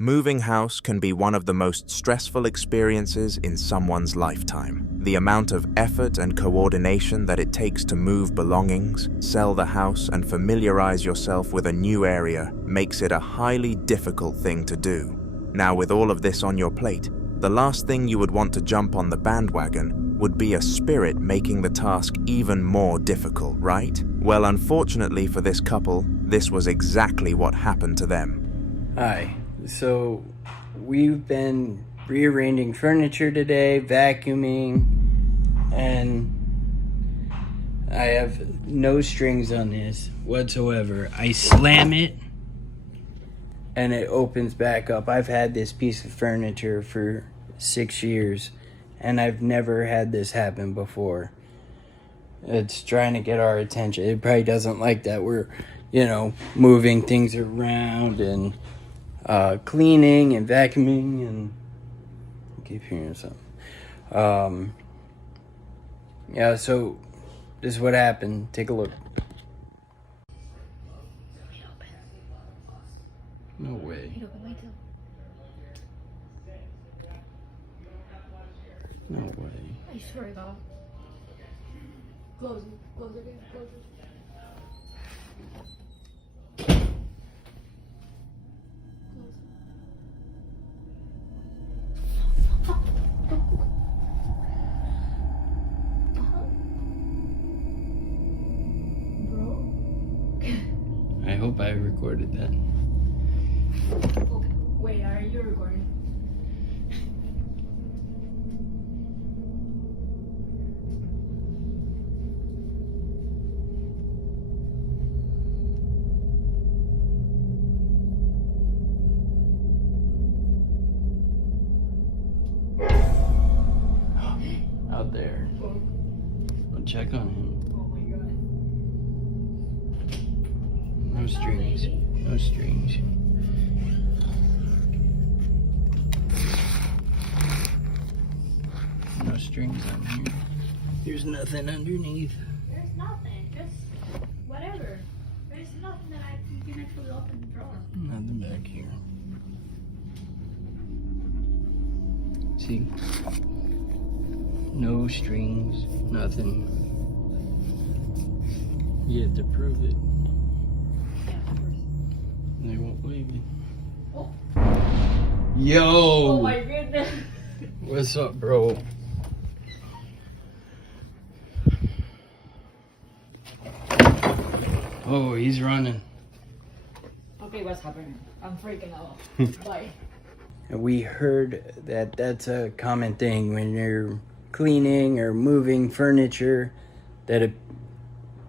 Moving house can be one of the most stressful experiences in someone's lifetime. The amount of effort and coordination that it takes to move belongings, sell the house, and familiarize yourself with a new area makes it a highly difficult thing to do. Now, with all of this on your plate, the last thing you would want to jump on the bandwagon would be a spirit making the task even more difficult, right? Well, unfortunately for this couple, this was exactly what happened to them. Hi. So, we've been rearranging furniture today, vacuuming, and I have no strings on this whatsoever. I slam it, and it opens back up. I've had this piece of furniture for 6 years, and I've never had this happen before. It's trying to get our attention. It probably doesn't like that we're, moving things around and cleaning and vacuuming, and I keep hearing something. Yeah, so this is what happened. Take a look. No way. No way. I swear to God. Close it. Close it again. Close it. I hope I recorded that. Okay. Wait, are you recording? Out there. I'll check on him. Oh my God. No strings. No strings. No strings on here. There's nothing underneath. There's nothing. Just whatever. There's nothing that you can actually open the drawer. Nothing back here. See? No strings. Nothing. You have to prove it. Yeah, of course. They won't believe you. Oh. Yo! Oh my goodness. What's up, bro? Oh, he's running. Okay, what's happening? I'm freaking out. Bye. We heard that that's a common thing when you're cleaning or moving furniture, that it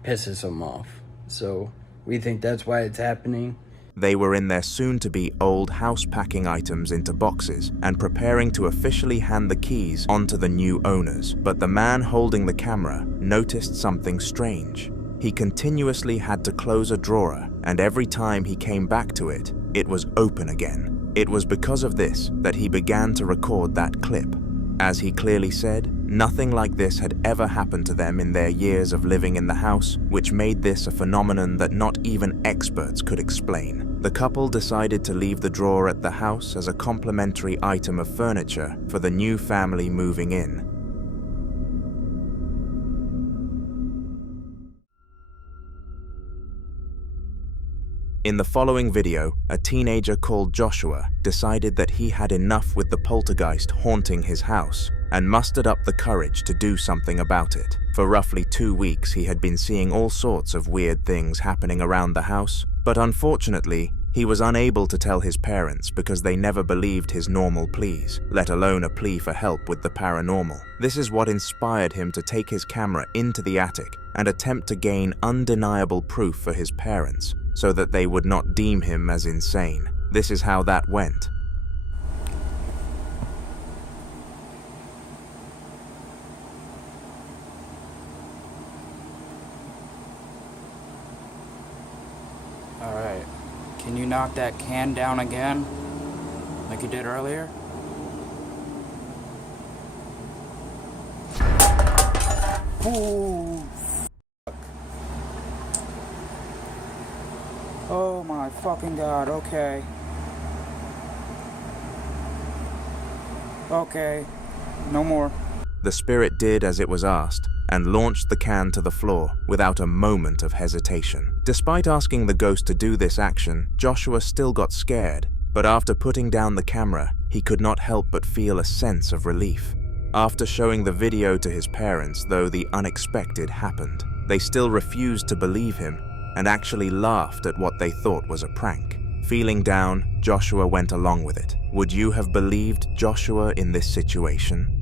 pisses them off. So we think that's why it's happening. They were in their soon-to-be old house packing items into boxes and preparing to officially hand the keys onto the new owners. But the man holding the camera noticed something strange. He continuously had to close a drawer, and every time he came back to it, it was open again. It was because of this that he began to record that clip. As he clearly said, nothing like this had ever happened to them in their years of living in the house, which made this a phenomenon that not even experts could explain. The couple decided to leave the drawer at the house as a complimentary item of furniture for the new family moving in. In the following video, a teenager called Joshua decided that he had enough with the poltergeist haunting his house and mustered up the courage to do something about it. For roughly 2 weeks, he had been seeing all sorts of weird things happening around the house, but unfortunately, he was unable to tell his parents because they never believed his normal pleas, let alone a plea for help with the paranormal. This is what inspired him to take his camera into the attic and attempt to gain undeniable proof for his parents, so that they would not deem him as insane. This is how that went. Alright, can you knock that can down again? Like you did earlier? Ooh. Oh my fucking god, okay. Okay, no more. The spirit did as it was asked and launched the can to the floor without a moment of hesitation. Despite asking the ghost to do this action, Joshua still got scared, but after putting down the camera, he could not help but feel a sense of relief. After showing the video to his parents, though the unexpected happened, they still refused to believe him and actually laughed at what they thought was a prank. Feeling down, Joshua went along with it. Would you have believed Joshua in this situation?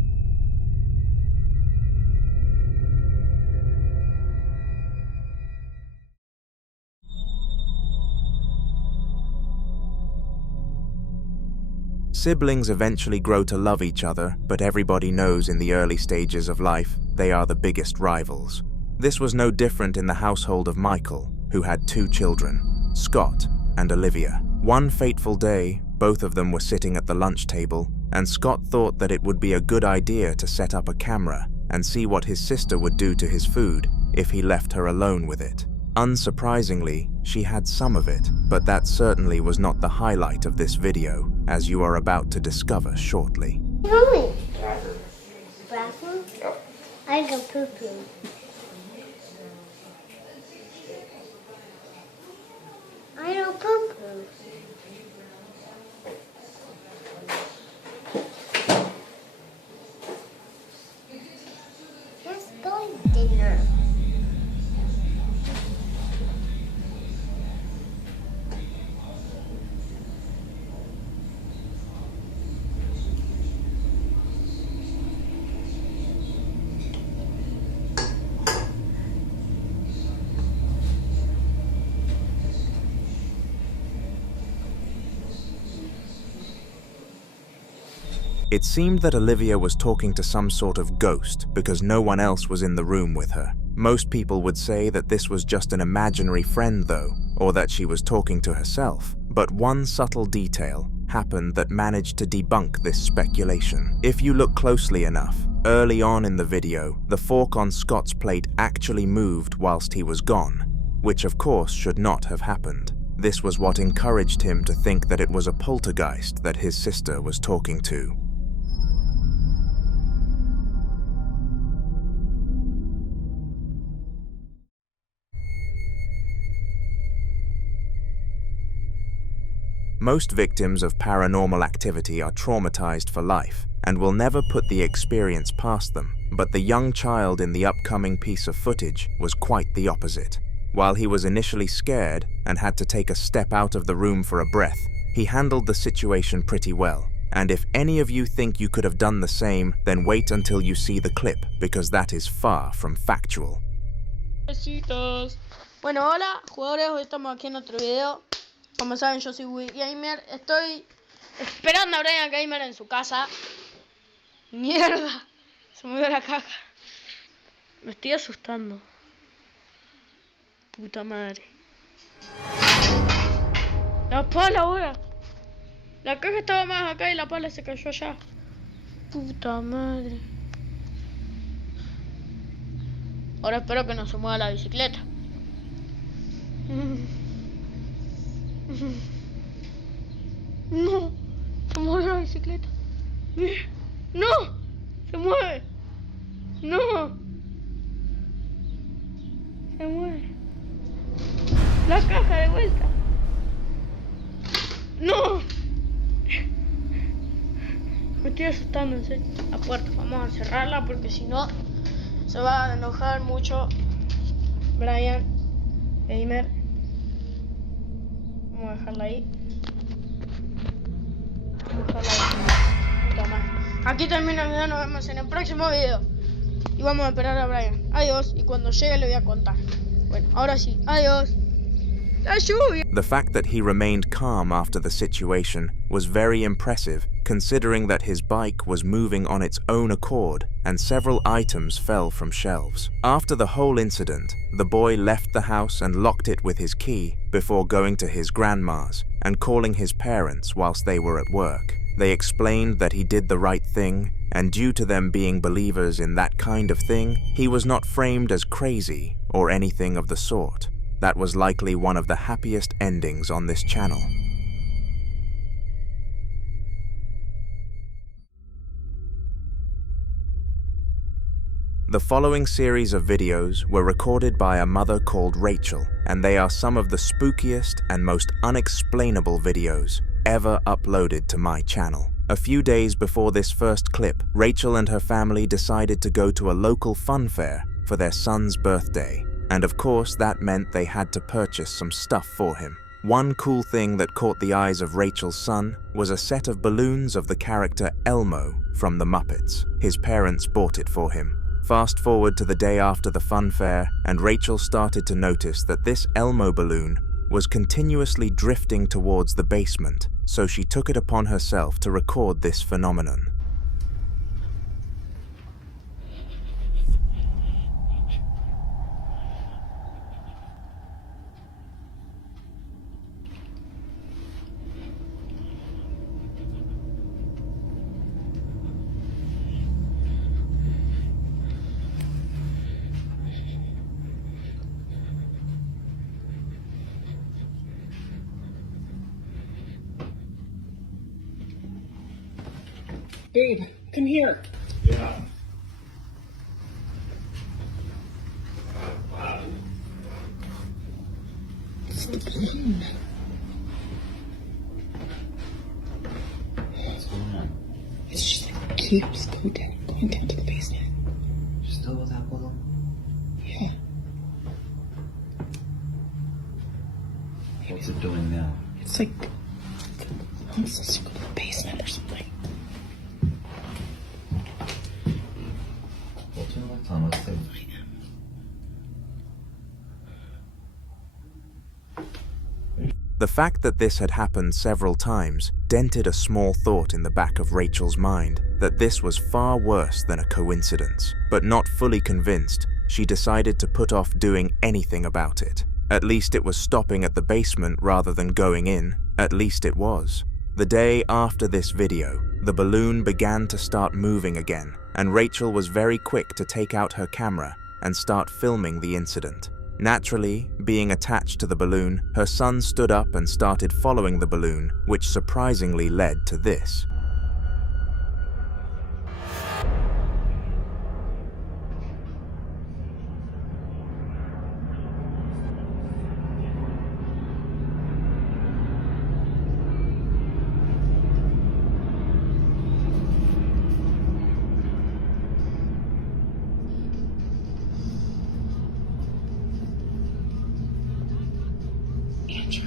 Siblings eventually grow to love each other, but everybody knows in the early stages of life, they are the biggest rivals. This was no different in the household of Michael, who had 2 children, Scott and Olivia. One fateful day, both of them were sitting at the lunch table, and Scott thought that it would be a good idea to set up a camera and see what his sister would do to his food if he left her alone with it. Unsurprisingly, she had some of it, but that certainly was not the highlight of this video, as you are about to discover shortly. Mommy. Bathroom? I go poo-poo. I don't poo-poo. Let's go to dinner. It seemed that Olivia was talking to some sort of ghost because no one else was in the room with her. Most people would say that this was just an imaginary friend though, or that she was talking to herself. But one subtle detail happened that managed to debunk this speculation. If you look closely enough, early on in the video, the fork on Scott's plate actually moved whilst he was gone, which of course should not have happened. This was what encouraged him to think that it was a poltergeist that his sister was talking to. Most victims of paranormal activity are traumatized for life and will never put the experience past them, but the young child in the upcoming piece of footage was quite the opposite. While he was initially scared and had to take a step out of the room for a breath, he handled the situation pretty well. And if any of you think you could have done the same, then wait until you see the clip, because that is far from factual. Besitos. Bueno, hola jugadores, hoy estamos aquí en otro video. Como saben, yo soy Gamer. Estoy esperando a Brian Gamer en su casa. Mierda, se movió la caja. Me estoy asustando. Puta madre. La pala ahora. La caja estaba más acá y la pala se cayó allá. Puta madre. Ahora espero que no se mueva la bicicleta. No, se mueve la bicicleta. No, se mueve. No, se mueve. La caja de vuelta. No. Me estoy asustando, en serio. La puerta, vamos a cerrarla porque si no se va a enojar mucho Brian Gamer. Vamos a dejarla ahí. Puta madre. Aquí termina el video, nos vemos en el próximo video. Y vamos a esperar a Brian. Adiós, y cuando llegue le voy a contar. Bueno, ahora sí, adiós. La lluvia. The fact that he remained calm after the situation was very impressive, considering that his bike was moving on its own accord and several items fell from shelves. After the whole incident, the boy left the house and locked it with his key before going to his grandma's and calling his parents whilst they were at work. They explained that he did the right thing, and due to them being believers in that kind of thing, he was not framed as crazy or anything of the sort. That was likely one of the happiest endings on this channel. The following series of videos were recorded by a mother called Rachel, and they are some of the spookiest and most unexplainable videos ever uploaded to my channel. A few days before this first clip, Rachel and her family decided to go to a local fun fair for their son's birthday. And of course, that meant they had to purchase some stuff for him. One cool thing that caught the eyes of Rachel's son was a set of balloons of the character Elmo from the Muppets. His parents bought it for him. Fast forward to the day after the fun fair, and Rachel started to notice that this Elmo balloon was continuously drifting towards the basement, so she took it upon herself to record this phenomenon. Babe, come here. Yeah. It's the balloon. What's going on? It's just like keeps going down to the basement. Still with that balloon? Yeah. What's it doing now? It's like almost supposed to go to the basement or something. Well, turn the lights on. Let's see. The fact that this had happened several times dented a small thought in the back of Rachel's mind that this was far worse than a coincidence. But not fully convinced, she decided to put off doing anything about it. At least it was stopping at the basement rather than going in. At least it was. The day after this video, the balloon began to start moving again, and Rachel was very quick to take out her camera and start filming the incident. Naturally, being attached to the balloon, her son stood up and started following the balloon, which surprisingly led to this. Andrew.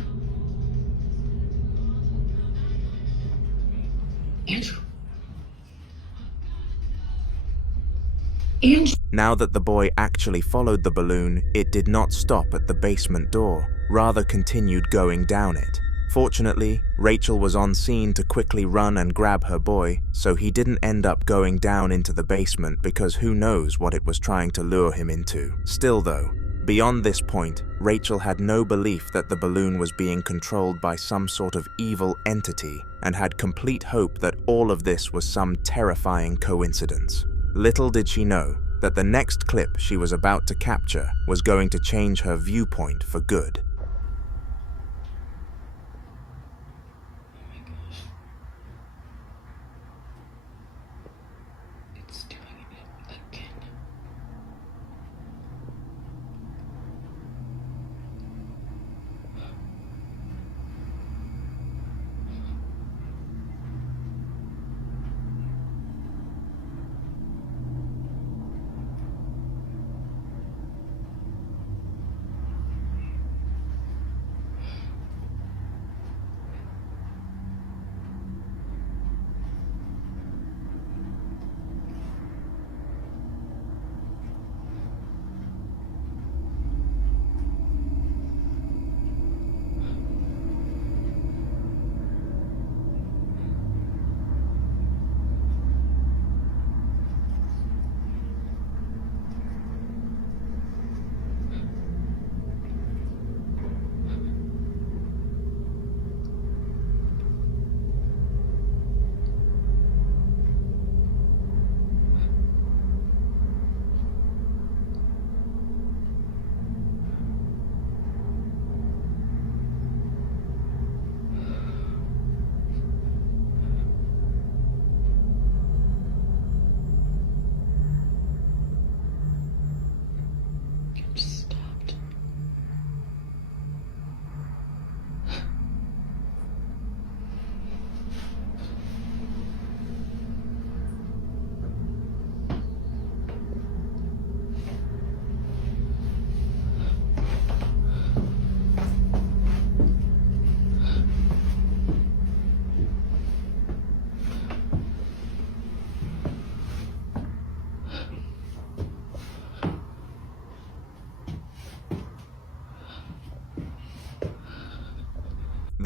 Now that the boy actually followed the balloon, it did not stop at the basement door, rather continued going down it. Fortunately, Rachel was on scene to quickly run and grab her boy, so he didn't end up going down into the basement because who knows what it was trying to lure him into. Still though, beyond this point, Rachel had no belief that the balloon was being controlled by some sort of evil entity and had complete hope that all of this was some terrifying coincidence. Little did she know that the next clip she was about to capture was going to change her viewpoint for good. It's doing it again.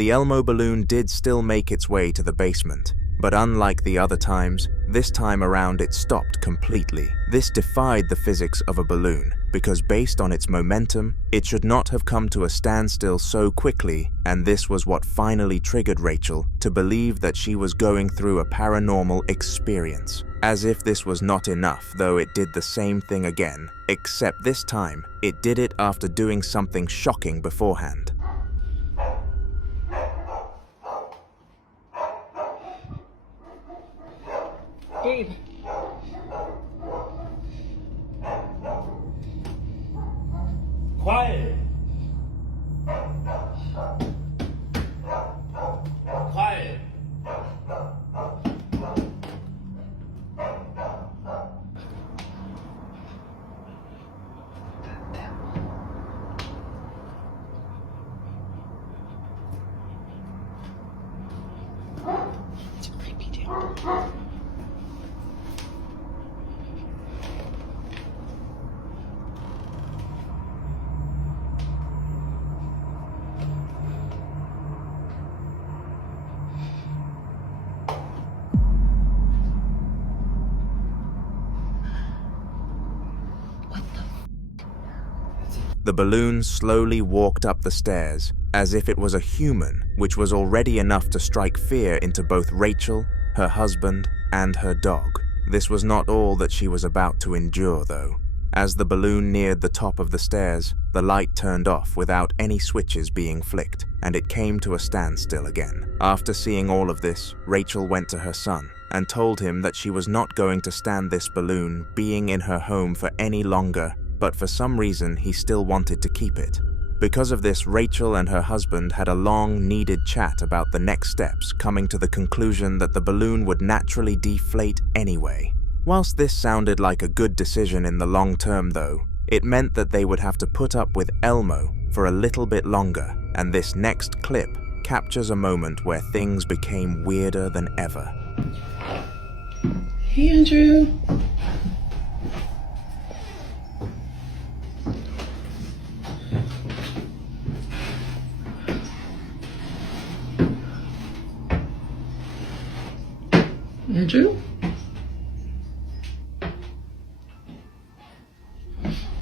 The Elmo balloon did still make its way to the basement, but unlike the other times, this time around it stopped completely. This defied the physics of a balloon, because based on its momentum, it should not have come to a standstill so quickly, and this was what finally triggered Rachel to believe that she was going through a paranormal experience. As if this was not enough, though, it did the same thing again, except this time, it did it after doing something shocking beforehand. Gabe. Quiet. Quiet. It's a creepy dude. The balloon slowly walked up the stairs, as if it was a human, which was already enough to strike fear into both Rachel, her husband, and her dog. This was not all that she was about to endure, though. As the balloon neared the top of the stairs, the light turned off without any switches being flicked, and it came to a standstill again. After seeing all of this, Rachel went to her son and told him that she was not going to stand this balloon being in her home for any longer, but for some reason he still wanted to keep it. Because of this, Rachel and her husband had a long, needed chat about the next steps, coming to the conclusion that the balloon would naturally deflate anyway. Whilst this sounded like a good decision in the long term though, it meant that they would have to put up with Elmo for a little bit longer, and this next clip captures a moment where things became weirder than ever. Hey, Andrew. Andrew?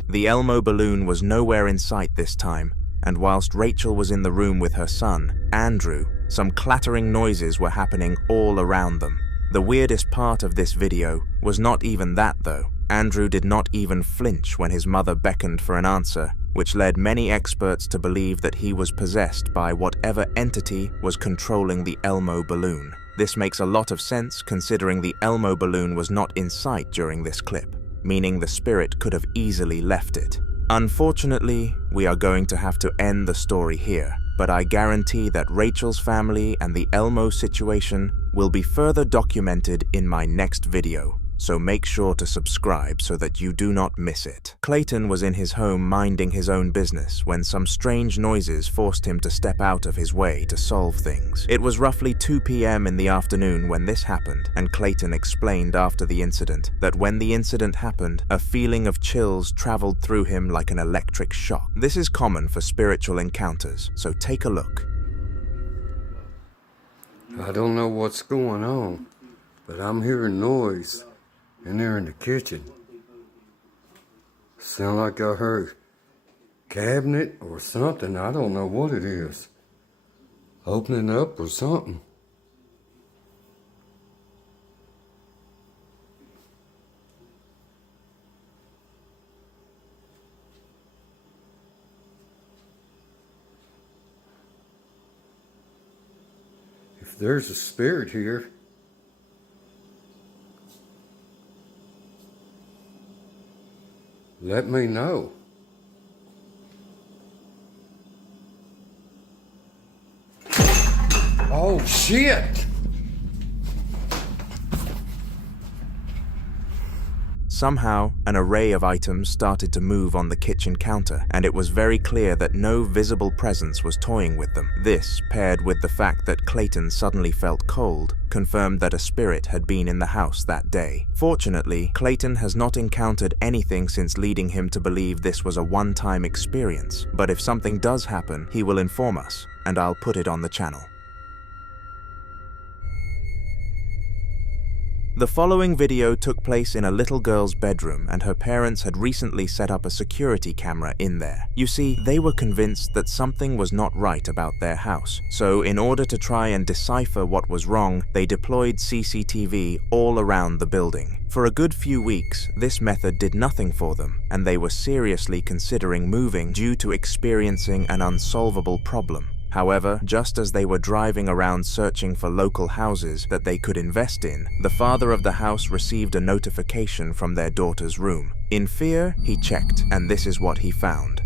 The Elmo balloon was nowhere in sight this time, and whilst Rachel was in the room with her son, Andrew, some clattering noises were happening all around them. The weirdest part of this video was not even that though. Andrew did not even flinch when his mother beckoned for an answer, which led many experts to believe that he was possessed by whatever entity was controlling the Elmo balloon. This makes a lot of sense considering the Elmo balloon was not in sight during this clip, meaning the spirit could have easily left it. Unfortunately, we are going to have to end the story here, but I guarantee that Rachel's family and the Elmo situation will be further documented in my next video, so make sure to subscribe so that you do not miss it. Clayton was in his home minding his own business when some strange noises forced him to step out of his way to solve things. It was roughly 2 p.m. in the afternoon when this happened, and Clayton explained after the incident that when the incident happened, a feeling of chills traveled through him like an electric shock. This is common for spiritual encounters, so take a look. I don't know what's going on, but I'm hearing noise in there in the kitchen. Sound like I heard cabinet or something. I don't know what it is. Opening up or something. If there's a spirit here, let me know. Oh, shit! Somehow, an array of items started to move on the kitchen counter, and it was very clear that no visible presence was toying with them. This, paired with the fact that Clayton suddenly felt cold, confirmed that a spirit had been in the house that day. Fortunately, Clayton has not encountered anything since leading him to believe this was a one-time experience, but if something does happen, he will inform us, and I'll put it on the channel. The following video took place in a little girl's bedroom, and her parents had recently set up a security camera in there. You see, they were convinced that something was not right about their house, so in order to try and decipher what was wrong, they deployed CCTV all around the building. For a good few weeks, this method did nothing for them, and they were seriously considering moving due to experiencing an unsolvable problem. However, just as they were driving around searching for local houses that they could invest in, the father of the house received a notification from their daughter's room. In fear, he checked, and this is what he found.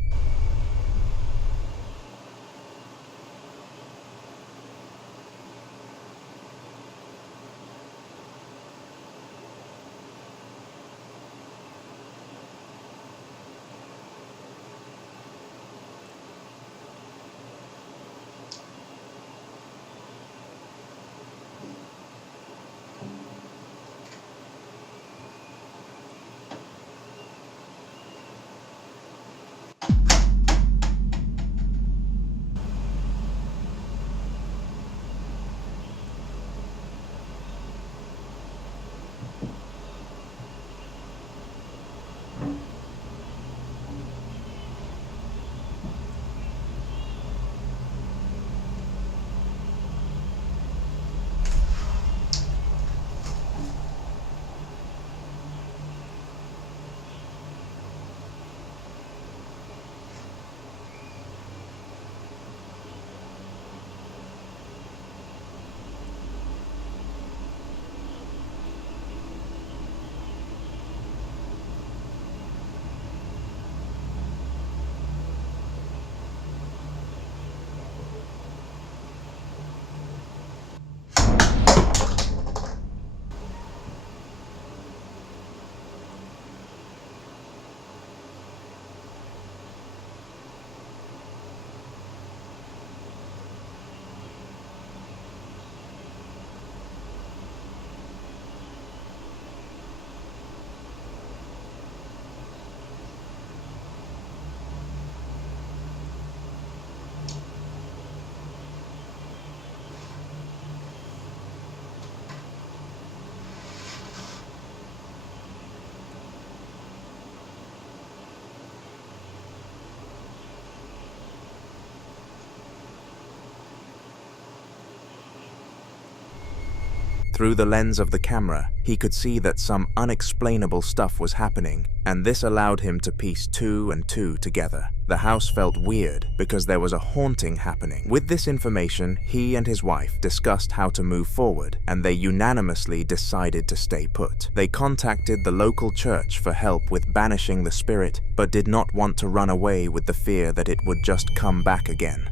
Through the lens of the camera, he could see that some unexplainable stuff was happening, and this allowed him to piece 2 and 2 together. The house felt weird because there was a haunting happening. With this information, he and his wife discussed how to move forward, and they unanimously decided to stay put. They contacted the local church for help with banishing the spirit, but did not want to run away with the fear that it would just come back again.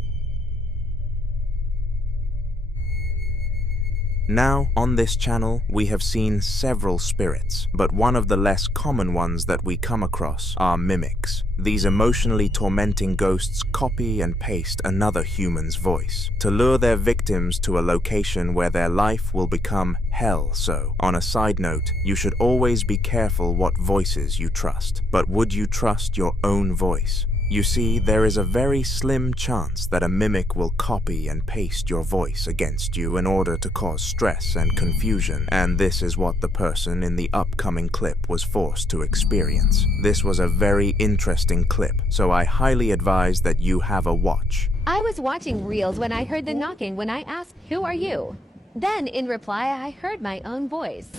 Now, on this channel, we have seen several spirits, but one of the less common ones that we come across are mimics. These emotionally tormenting ghosts copy and paste another human's voice to lure their victims to a location where their life will become hell. So, on a side note, you should always be careful what voices you trust. But would you trust your own voice? You see, there is a very slim chance that a mimic will copy and paste your voice against you in order to cause stress and confusion, and this is what the person in the upcoming clip was forced to experience. This was a very interesting clip, so I highly advise that you have a watch. I was watching Reels when I heard the knocking when I asked, "Who are you?" Then, in reply, I heard my own voice.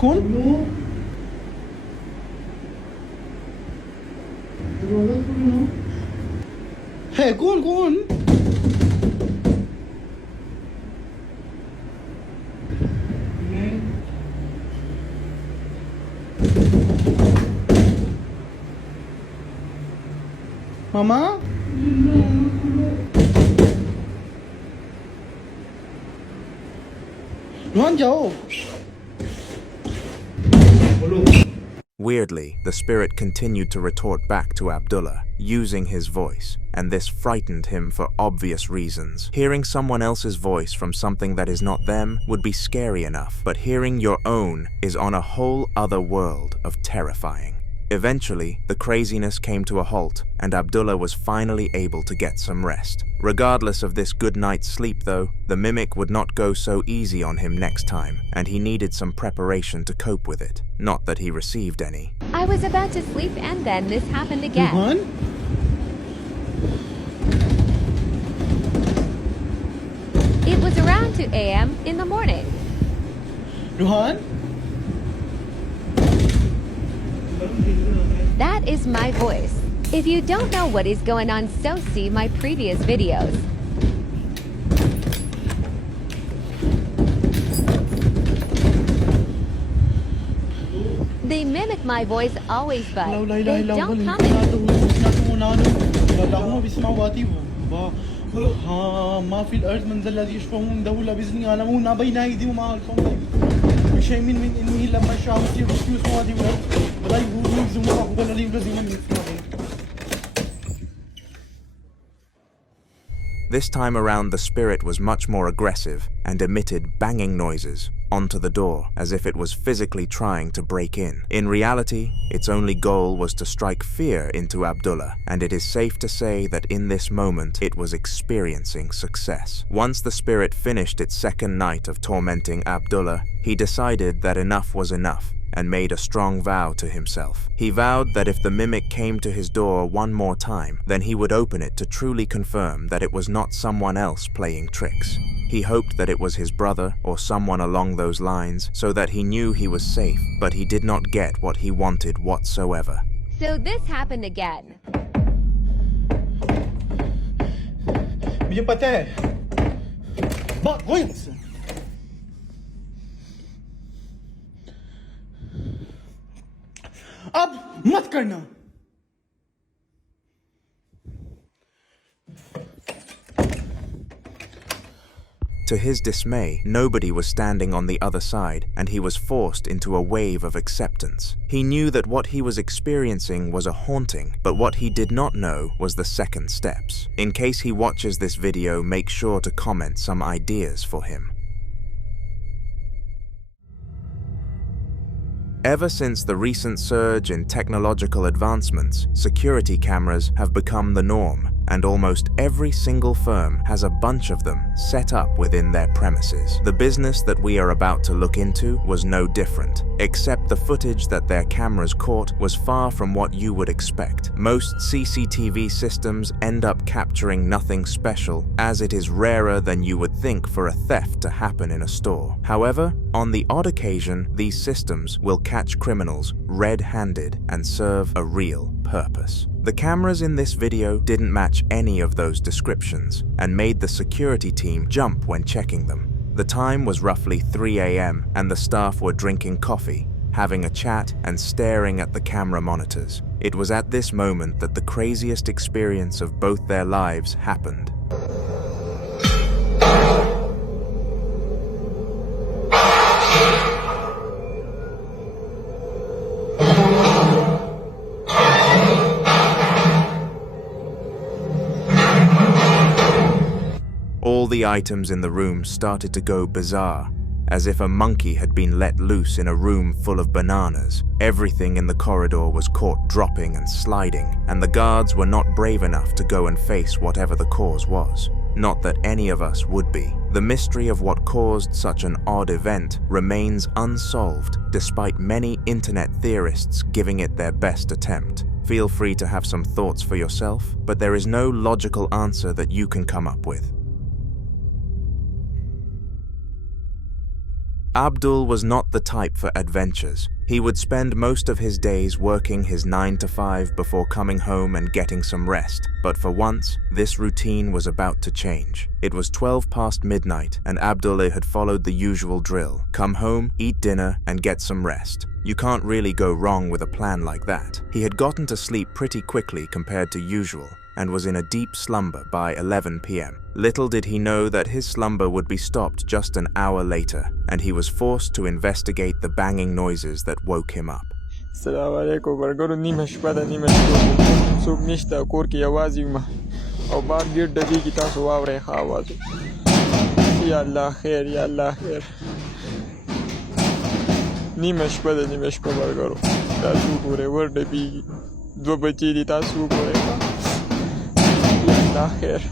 Cool. Hey, go on. Mama? Rohan, jao. Weirdly, the spirit continued to retort back to Abdullah, using his voice, and this frightened him for obvious reasons. Hearing someone else's voice from something that is not them would be scary enough, but hearing your own is on a whole other world of terrifying. Eventually, the craziness came to a halt, and Abdullah was finally able to get some rest. Regardless of this good night's sleep though, the mimic would not go so easy on him next time, and he needed some preparation to cope with it. Not that he received any. I was about to sleep and then this happened again. Rohan? It was around 2 a.m. in the morning. Rohan? That is my voice. If you don't know what is going on, so see my previous videos. They mimic my voice always, but they don't comment. ما في الأرض من ذا الذي يشفع عنده إلا بإذنه يعلم ما بين أيديهم وما خلفهم بشيء من علمه لما شاء يصير في السماوات والأرض ولا يحيطون بما هو العليم الذي من يسمعون. This time around, the spirit was much more aggressive and emitted banging noises onto the door as if it was physically trying to break in. In reality, its only goal was to strike fear into Abdullah, and it is safe to say that in this moment it was experiencing success. Once the spirit finished its second night of tormenting Abdullah, he decided that enough was enough and made a strong vow to himself. He vowed that if the mimic came to his door one more time, then he would open it to truly confirm that it was not someone else playing tricks. He hoped that it was his brother or someone along those lines so that he knew he was safe, but he did not get what he wanted whatsoever. So this happened again. मुझे पता है बात वही से अब मत करना. To his dismay, nobody was standing on the other side, and he was forced into a wave of acceptance. He knew that what he was experiencing was a haunting, but what he did not know was the second steps. In case he watches this video, make sure to comment some ideas for him. Ever since the recent surge in technological advancements, security cameras have become the norm, and almost every single firm has a bunch of them set up within their premises. The business that we are about to look into was no different, except the footage that their cameras caught was far from what you would expect. Most CCTV systems end up capturing nothing special, as it is rarer than you would think for a theft to happen in a store. However, on the odd occasion, these systems will catch criminals red-handed and serve a real purpose. The cameras in this video didn't match any of those descriptions and made the security team jump when checking them. The time was roughly 3 a.m. and the staff were drinking coffee, having a chat and staring at the camera monitors. It was at this moment that the craziest experience of both their lives happened. All the items in the room started to go bizarre, as if a monkey had been let loose in a room full of bananas. Everything in the corridor was caught dropping and sliding, and the guards were not brave enough to go and face whatever the cause was. Not that any of us would be. The mystery of what caused such an odd event remains unsolved, despite many internet theorists giving it their best attempt. Feel free to have some thoughts for yourself, but there is no logical answer that you can come up with. Abdul was not the type for adventures. He would spend most of his days working his 9 to 5 before coming home and getting some rest. But for once, this routine was about to change. It was 12 past midnight and Abdullah had followed the usual drill. Come home, eat dinner, and get some rest. You can't really go wrong with a plan like that. He had gotten to sleep pretty quickly compared to usual, and was in a deep slumber by 11 p.m. Little did he know that his slumber would be stopped just an hour later, and he was forced to investigate the banging noises that woke him up. السلام علیکم ورګرو نیمه شپه ده نیمه شپه څوک نشته کور کې یوازې یم او بار ډېر ډزېږي تاسو واورئ ښه اواز یا الله خیر یا الله خیر نیمه شپه ده نیمه شپه ورګرو تاسو وګورئ ور ډبېږي دوه بچې دي تاسو وګورئ یا الله خیر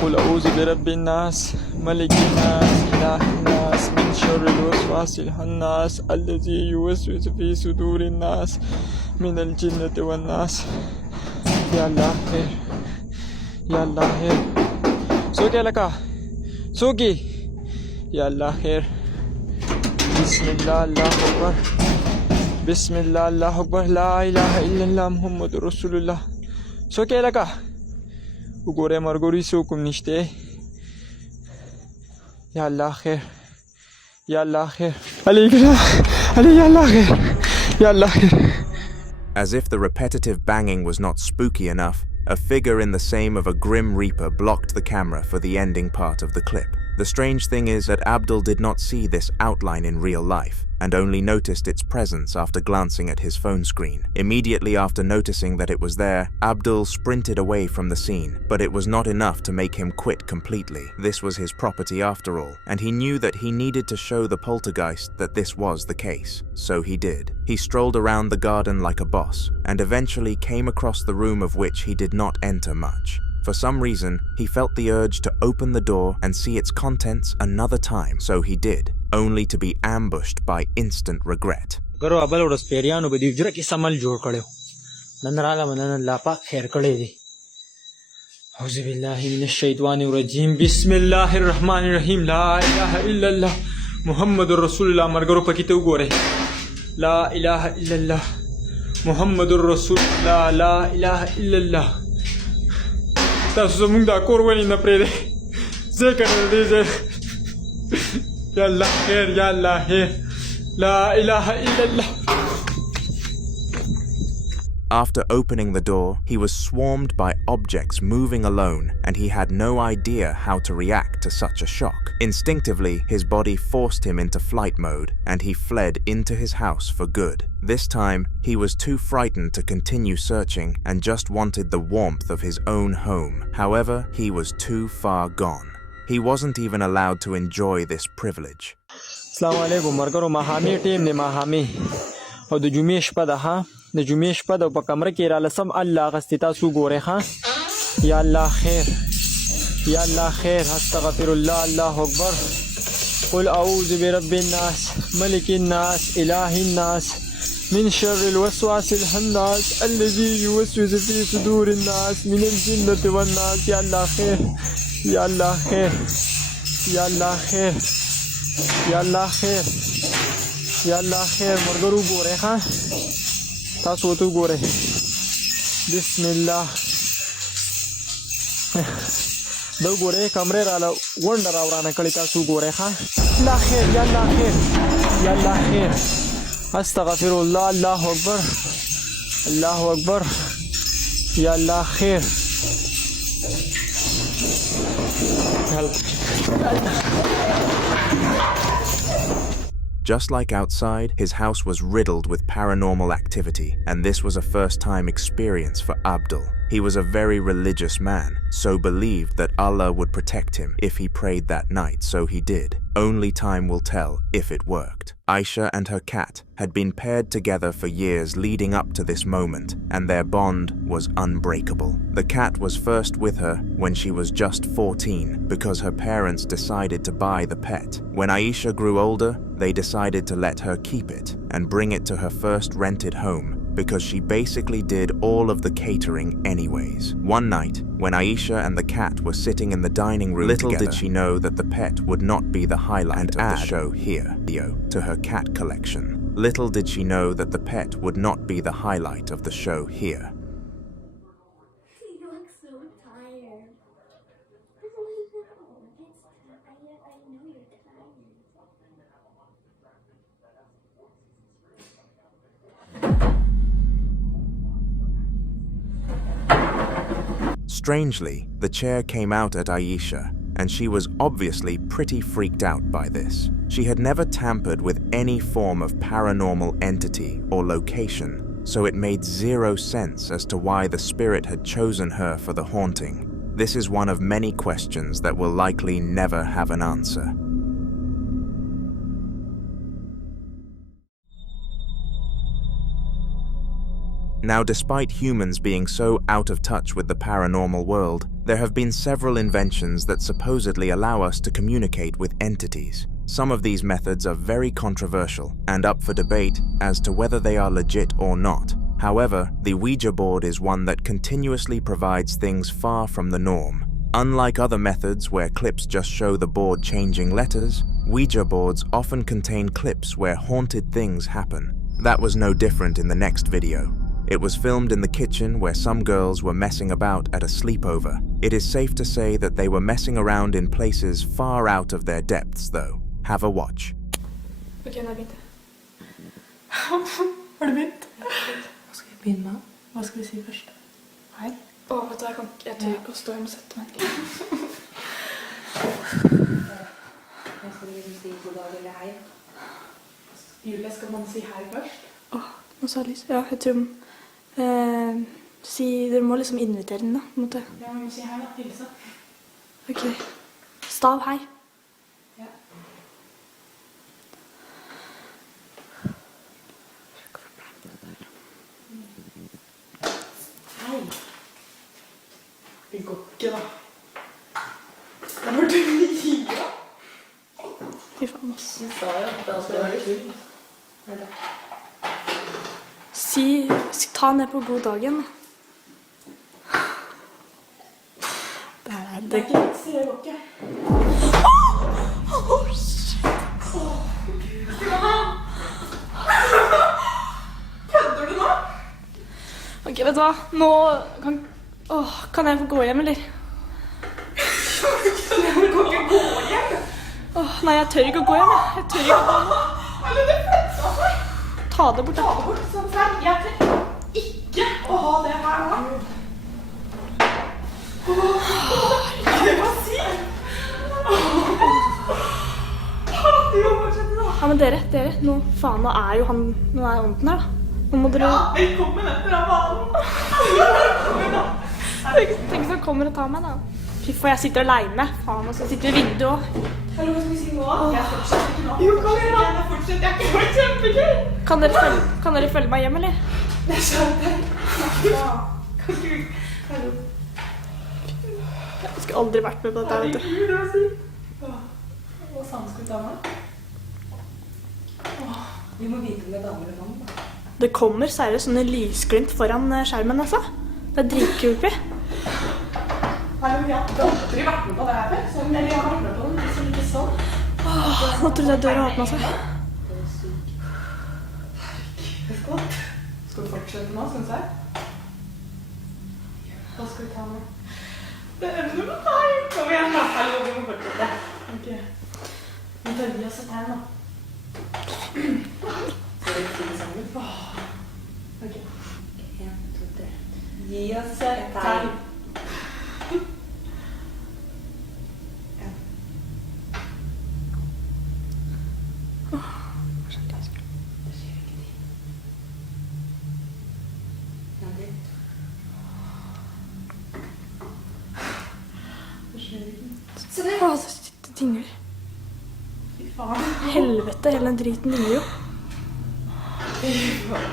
قل أعوذ برب الناس ملك الناس إله الناس من شر الوسواس الخناس الذي يوسوس في صدور الناس من الجنة والناس يا الله خير يا الله خير سوكي لك سوكي يا الله خير بسم الله الله أكبر بسم الله الله أكبر لا إله إلا الله محمد رسول الله سوكي لك وګوره مرګوري څوک نشته یا الله خیر یا الله خیر علي یا الله خیر یا الله خیر. As if the repetitive banging was not spooky enough, a figure in the same of a grim reaper blocked the camera for the ending part of the clip. The strange thing is that Abdul did not see this outline in real life, and only noticed its presence after glancing at his phone screen. Immediately after noticing that it was there, Abdul sprinted away from the scene, but it was not enough to make him quit completely. This was his property after all, and he knew that he needed to show the poltergeist that this was the case. So he did. He strolled around the garden like a boss, and eventually came across the room of which he did not enter much. For some reason, he felt the urge to open the door and see its contents another time, so he did, only to be ambushed by instant regret. ګرو ابل ورځ پیریانو به دې جره کې سمل جوړ کړو نن راغلم نن الله پاک خیر کړی دی اعوذ بالله من الشیطان الرجیم بسم الله الرحمن الرحیم لا اله الا الله محمد رسول الله مرګرو پکې ته وګوره لا اله الا الله محمد رسول الله لا اله الا الله تاسو زمونږ دا کور ولې نه پرېږدئ ځکه نه دی ځای یا الله خیر یا الله خیر لا اله الا الله. After opening the door, he was swarmed by objects moving alone, and he had no idea how to react to such a shock. Instinctively, his body forced him into flight mode, and he fled into his house for good. This time, he was too frightened to continue searching and just wanted the warmth of his own home. However, he was too far gone. He wasn't even allowed to enjoy this privilege. Assalamu alaikum مرګرو ماښامي ټیم دی ماښامي او د جمعې شپه ده ها د جمعې شپه ده په کمره کې راله سم الله اغستې تاسو وګورئ ښه یا الله خیر یا الله خیر استغفر الله الله اکبر قل اعوذ برب الناس ملك الناس اله الناس من شر الوسواس الخناس الذي يوسوس في صدور الناس من الجنة والناس يا الله خير يا الله خير يا الله خير یا الله خیر یا الله خیر مرګرو ګورئ ښه تاسو ورته وګورئ بسم الله دا وګورئ کمرې راله غونډه راورانه کړې تاسو وګورئ ښه الله خیر یا الله خیر یا الله خیر استغفر الله الله اکبر الله اکبر یا الله خیر Just like outside, his house was riddled with paranormal activity, and this was a first-time experience for Abdul. He was a very religious man, so believed that Allah would protect him if he prayed that night, so he did. Only time will tell if it worked. Aisha and her cat had been paired together for years leading up to this moment, and their bond was unbreakable. The cat was first with her when she was just 14 because her parents decided to buy the pet. When Aisha grew older, they decided to let her keep it and bring it to her first rented home because she basically did all of the catering anyways. One night, when Aisha and the cat were sitting in the dining room little together, did she know that the pet would not be the highlight of the show here, to her cat collection. Little did she know that the pet would not be the highlight of the show here. You look so tired. I know you're tired. Strangely, the chair came out at Aisha, and she was obviously pretty freaked out by this. She had never tampered with any form of paranormal entity or location, so it made zero sense as to why the spirit had chosen her for the haunting. This is one of many questions that will likely never have an answer. Now, despite humans being so out of touch with the paranormal world, there have been several inventions that supposedly allow us to communicate with entities. Some of these methods are very controversial and up for debate as to whether they are legit or not. However, the Ouija board is one that continuously provides things far from the norm. Unlike other methods where clips just show the board changing letters, Ouija boards often contain clips where haunted things happen. That was no different in the next video. It was filmed in the kitchen where some girls were messing about at a sleepover. It is safe to say that they were messing around in places far out of their depths, though. Have a watch. Okay, nå har jeg begynt. Har du begynt? Hva skal vi begynne med? Hva skal vi si først? Hei? Vet du, jeg tør ikke å stå her og sette meg. Jeg skal liksom si god dag eller hei. Julie, skal man si hei først? Nå sa jeg lyst. Ja, jeg tror... dere må liksom invitere den da, på en måte. Ja, vi må si hei da, hilse. Ok. Stav, hei. Ja. Hei. Det går ikke da. Det var du mye da. Fy faen, ass. Du sa jo at det alltid var kul. Ta ned på god dagen. Det er ikke vits i det, går ikke. Shit. Kødder du nå? Ok, vet du hva? Nå kan jeg få gå hjem, eller? Du kan ikke gå hjem? Nei, jeg tør ikke å gå hjem. Jeg tør ikke å gå hjem. Eller det fletsa seg. Ta det bort, sånn selv. Jeg tør ikke å ha det her nå. Hva sier Ja, men dere, nå faen, nå er ånden her da. Nå må dere... Ja, velkommen etter av banen. Tenk hvis han kommer og tar meg da. Fy for jeg sitter alene. Faen, og så sitter vi i vinduet også. Hallo, hva skal vi si nå? Jeg fortsetter ikke nå. Jo, kom igjen da. Jeg fortsetter, jeg ikke for kjempegøy. Kan dere følge meg hjem, eller? Det er sant det. Ja. Kan du... Hallo. Jeg skulle aldri vært med på dette, vet du. Herregud, hva sier? Hva faen skal vi ta med? Vi må vite om det er damer eller mann, da. Det kommer seriøst sånne lysglimt foran skjermen, altså. Det er dritkult. Hallo, ja. Du har aldri vært med på det her før? Eller jeg har vært med på den, liksom ikke sånn. Nå trodde jeg døra åpnet seg. Herregud. Skal du fortsette nå, synes jeg? Hva skal vi ta med? Det er noe med deg. Kom igjen da. Hallo, vi må fortsette. Ok. Vi tar vi oss et tegn da. Skal vi si det sammen? Ok. 1, 2, 3. Gi oss et tegn. Det dingler. Fy faen. Helvete, hele den driten dingler jo. Fy faen.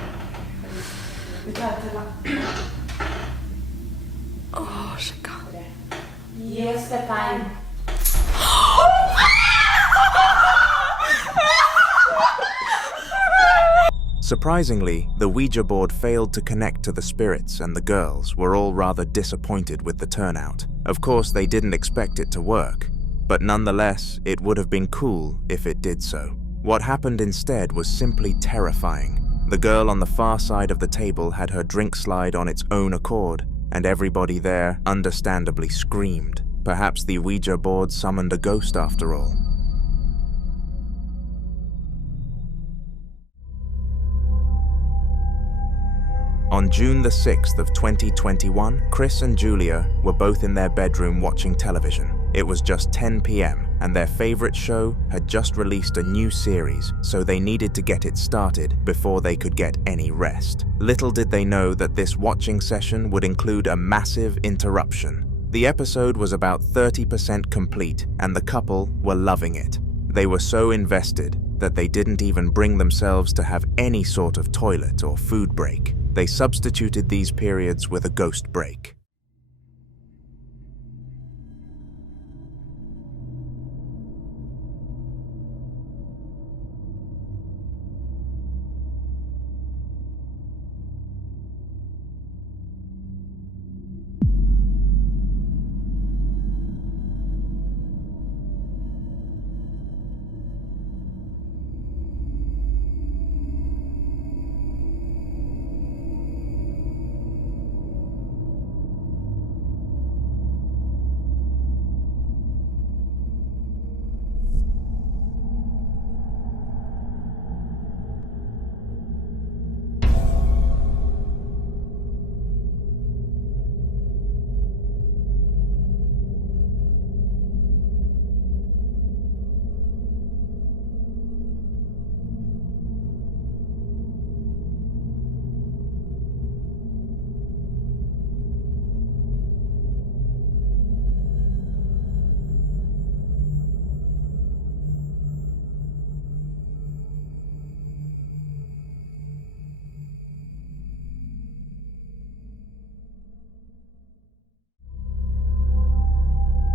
Vi tar det til da. Sjekka. Gi oss et tegn. Surprisingly, the Ouija board failed to connect to the spirits, and the girls were all rather disappointed with the turnout. Of course, they didn't expect it to work, but nonetheless, it would have been cool if it did so. What happened instead was simply terrifying. The girl on the far side of the table had her drink slide on its own accord, and everybody there understandably screamed. Perhaps the Ouija board summoned a ghost after all. On June the 6th of 2021, Chris and Julia were both in their bedroom watching television. It was just 10 p.m. and their favorite show had just released a new series, so they needed to get it started before they could get any rest. Little did they know that this watching session would include a massive interruption. The episode was about 30% complete and the couple were loving it. They were so invested that they didn't even bring themselves to have any sort of toilet or food break. They substituted these periods with a ghost break.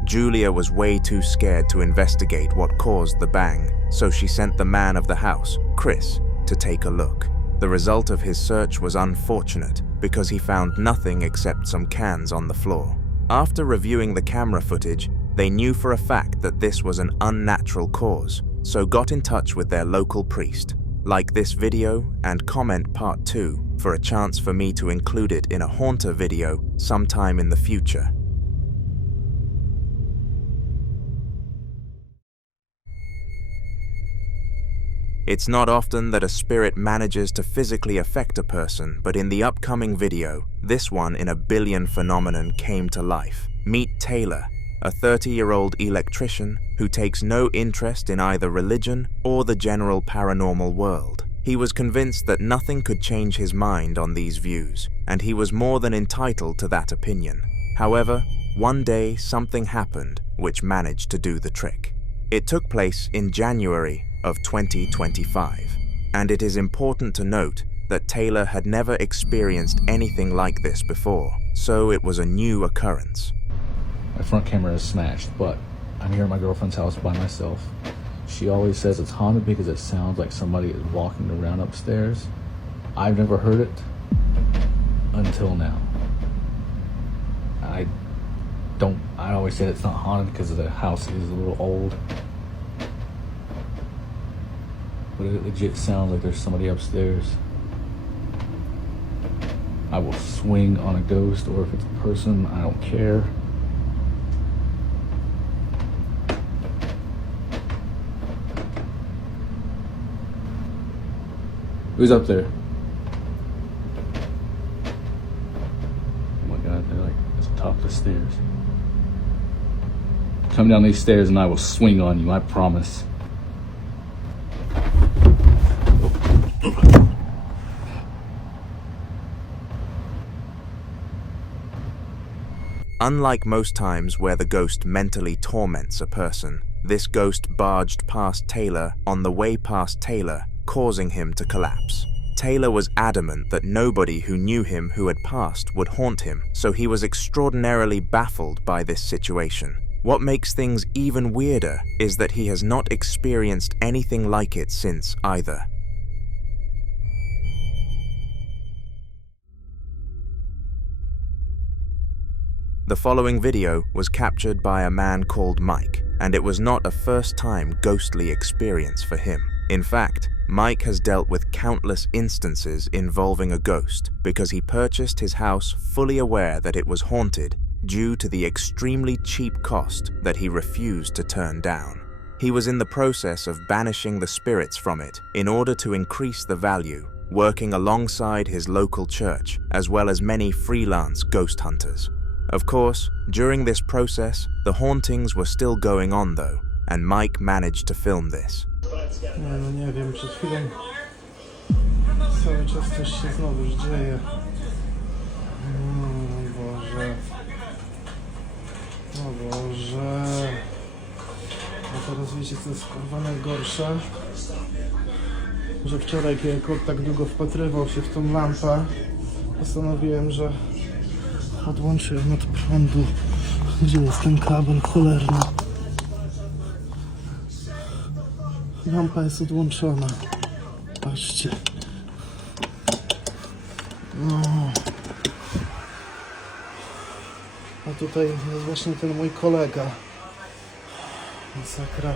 Julia was way too scared to investigate what caused the bang, so she sent the man of the house, Chris, to take a look. The result of his search was unfortunate because he found nothing except some cans on the floor. After reviewing the camera footage, they knew for a fact that this was an unnatural cause, so got in touch with their local priest. Like this video and comment part 2 for a chance for me to include it in a haunter video sometime in the future. It's not often that a spirit manages to physically affect a person, but in the upcoming video, this one in a billion phenomenon came to life. Meet Taylor, a 30-year-old electrician who takes no interest in either religion or the general paranormal world. He was convinced that nothing could change his mind on these views, and he was more than entitled to that opinion. However, one day something happened which managed to do the trick. It took place in January of 2025, and it is important to note that Taylor had never experienced anything like this before, so it was a new occurrence. My front camera is smashed, but I'm here at my girlfriend's house by myself. She always says it's haunted because it sounds like somebody is walking around upstairs. I've never heard it until now. I always say it's not haunted because the house is a little old. But it legit sounds like there's somebody upstairs. I will swing on a ghost, or if it's a person, I don't care. Who's up there? Oh my god, they're like at the top of the stairs. Come down these stairs and I will swing on you, I promise. Unlike most times where the ghost mentally torments a person, this ghost barged past Taylor on the way past Taylor, causing him to collapse. Taylor was adamant that nobody who knew him who had passed would haunt him, so he was extraordinarily baffled by this situation. What makes things even weirder is that he has not experienced anything like it since either. The following video was captured by a man called Mike, and it was not a first-time ghostly experience for him. In fact, Mike has dealt with countless instances involving a ghost because he purchased his house fully aware that it was haunted due to the extremely cheap cost that he refused to turn down. He was in the process of banishing the spirits from it in order to increase the value, working alongside his local church, as well as many freelance ghost hunters. Of course, during this process, the hauntings were still going on though, and Mike managed to film this. Nie wiem, przed chwilą cały czas coś się znowu dzieje. Boże. O Boże. A teraz wiecie, co jest kurwa najgorsze? Że wczoraj, jak kot tak długo wpatrywał się w tą lampę, postanowiłem, że odłączę ją od prądu. Gdzie jest ten kabel cholerny? Lampa jest odłączona. Patrzcie. No. A tutaj jest właśnie ten mój kolega. Masakra.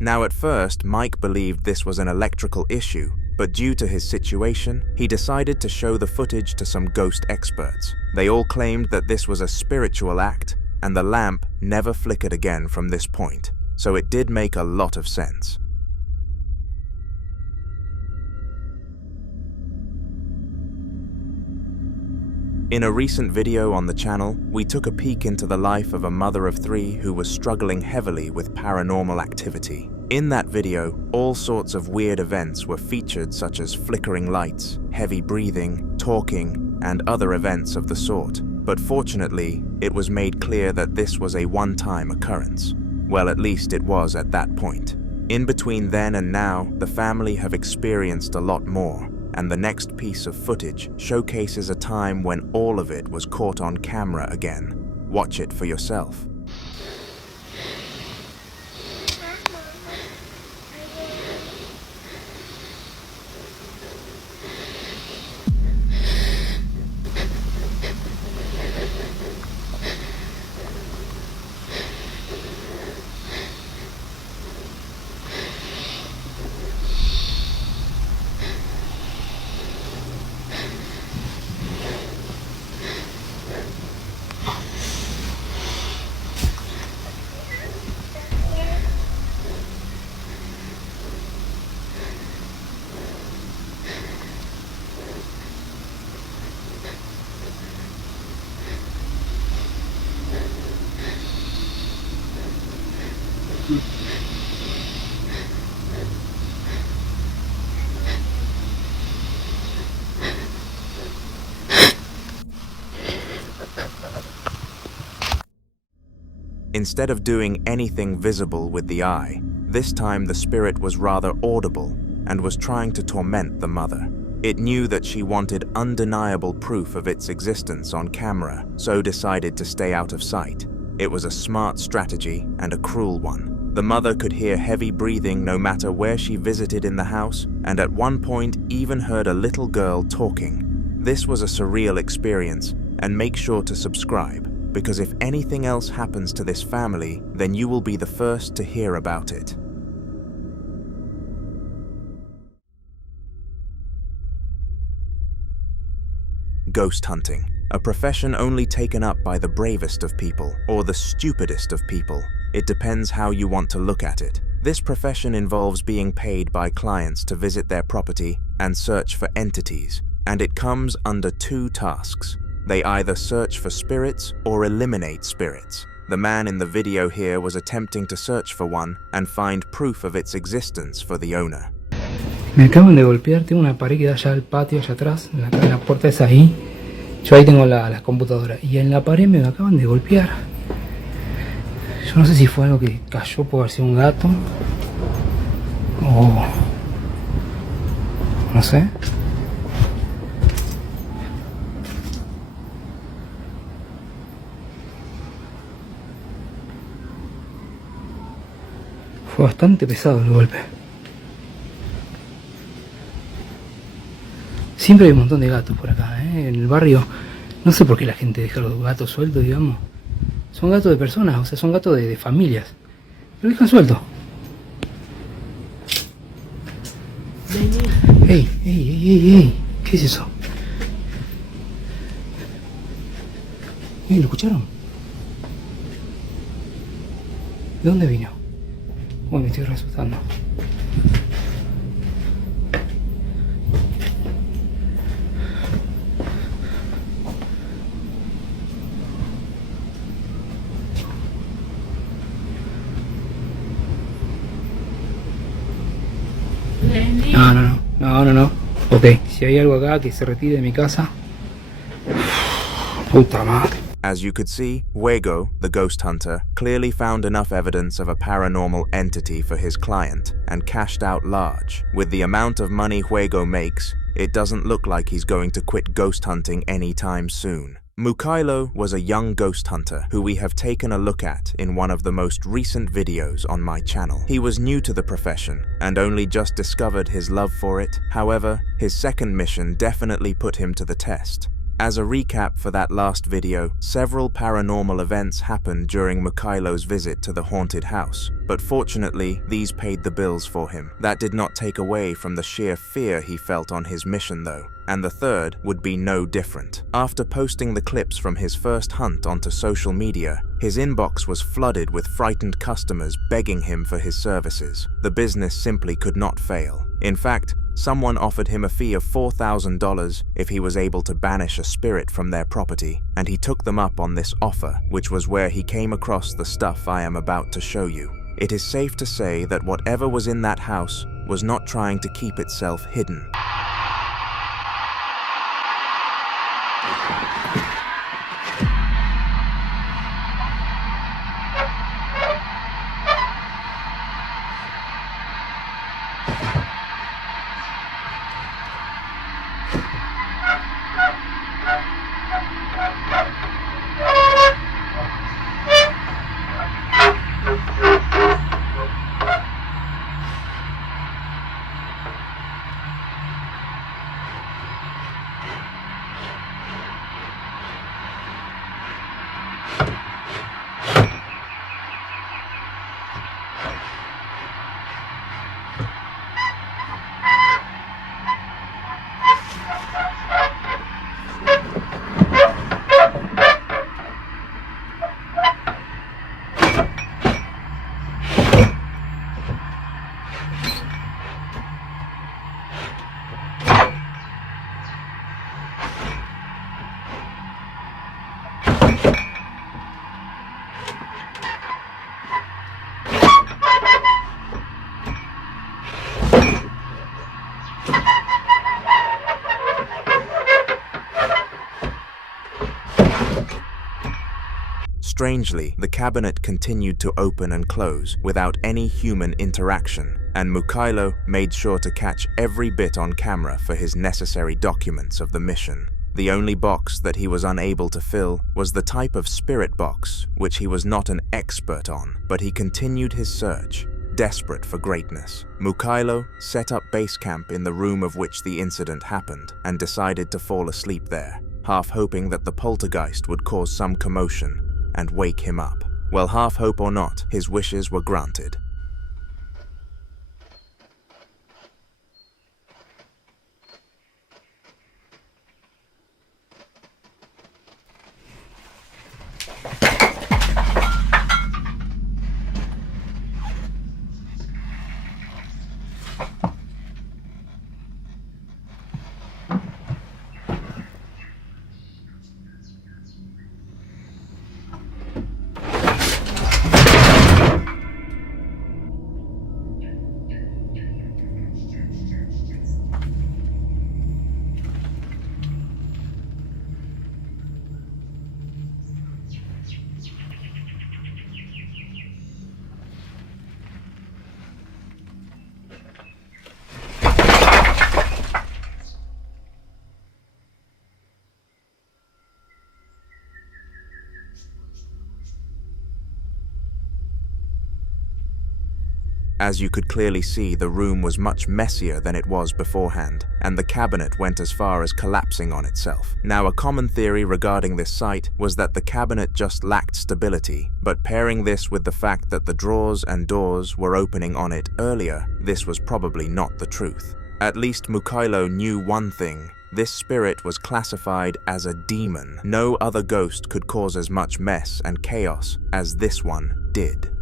Now at first, Mike believed this was an electrical issue, but due to his situation, he decided to show the footage to some ghost experts. They all claimed that this was a spiritual act, and the lamp never flickered again from this point, so it did make a lot of sense. In a recent video on the channel, we took a peek into the life of a mother of 3 who was struggling heavily with paranormal activity. In that video, all sorts of weird events were featured, such as flickering lights, heavy breathing, talking, and other events of the sort. But fortunately, it was made clear that this was a one-time occurrence. Well, at least it was at that point. In between then and now, the family have experienced a lot more. And the next piece of footage showcases a time when all of it was caught on camera again. Watch it for yourself. Instead of doing anything visible with the eye, this time the spirit was rather audible and was trying to torment the mother. It knew that she wanted undeniable proof of its existence on camera, so decided to stay out of sight. It was a smart strategy and a cruel one. The mother could hear heavy breathing no matter where she visited in the house, and at one point even heard a little girl talking. This was a surreal experience, and make sure to subscribe, because if anything else happens to this family, then you will be the first to hear about it. Ghost hunting, a profession only taken up by the bravest of people, or the stupidest of people. It depends how you want to look at it. This profession involves being paid by clients to visit their property and search for entities, and it comes under 2 tasks. They either search for spirits or eliminate spirits. The man in the video here was attempting to search for one and find proof of its existence for the owner. Me acaban de golpear, tengo una pared que da allá al patio, allá atrás, la puerta es ahí. Yo ahí tengo la computadora y en la pared me acaban de golpear. Yo no sé si fue algo que cayó, puede haber sido un gato o no sé. Fue bastante pesado el golpe. Siempre hay un montón de gatos por acá, ¿eh? En el barrio. No sé por qué la gente deja los gatos sueltos, digamos. Son gatos de personas, o sea, son gatos de familias. Pero dejan sueltos. ¡Ey, ey, ey, ey, ey! ¿Qué es eso? ¿Lo escucharon? ¿De dónde vino? Uy, me estoy asustando. No. Ok, si hay algo acá, que se retire de mi casa. Puta madre. As you could see, Fuego, the ghost hunter, clearly found enough evidence of a paranormal entity for his client and cashed out large. With the amount of money Fuego makes, it doesn't look like he's going to quit ghost hunting anytime soon. Mukailo was a young ghost hunter who we have taken a look at in one of the most recent videos on my channel. He was new to the profession and only just discovered his love for it. However, his second mission definitely put him to the test. As a recap for that last video, several paranormal events happened during Mukailo's visit to the haunted house, but fortunately, these paid the bills for him. That did not take away from the sheer fear he felt on his mission though, and the third would be no different. After posting the clips from his first hunt onto social media, his inbox was flooded with frightened customers begging him for his services. The business simply could not fail. In fact, someone offered him a fee of $4,000 if he was able to banish a spirit from their property, and he took them up on this offer, which was where he came across the stuff I am about to show you. It is safe to say that whatever was in that house was not trying to keep itself hidden. Strangely, the cabinet continued to open and close without any human interaction, and Mukailo made sure to catch every bit on camera for his necessary documents of the mission. The only box that he was unable to fill was the type of spirit box, which he was not an expert on, but he continued his search, desperate for greatness. Mukailo set up base camp in the room of which the incident happened and decided to fall asleep there, half hoping that the poltergeist would cause some commotion and wake him up. Well, half hope or not, his wishes were granted. As you could clearly see, the room was much messier than it was beforehand, and the cabinet went as far as collapsing on itself. Now, a common theory regarding this site was that the cabinet just lacked stability, but pairing this with the fact that the drawers and doors were opening on it earlier, this was probably not the truth. At least Mukailo knew one thing. This spirit was classified as a demon. No other ghost could cause as much mess and chaos as this one did.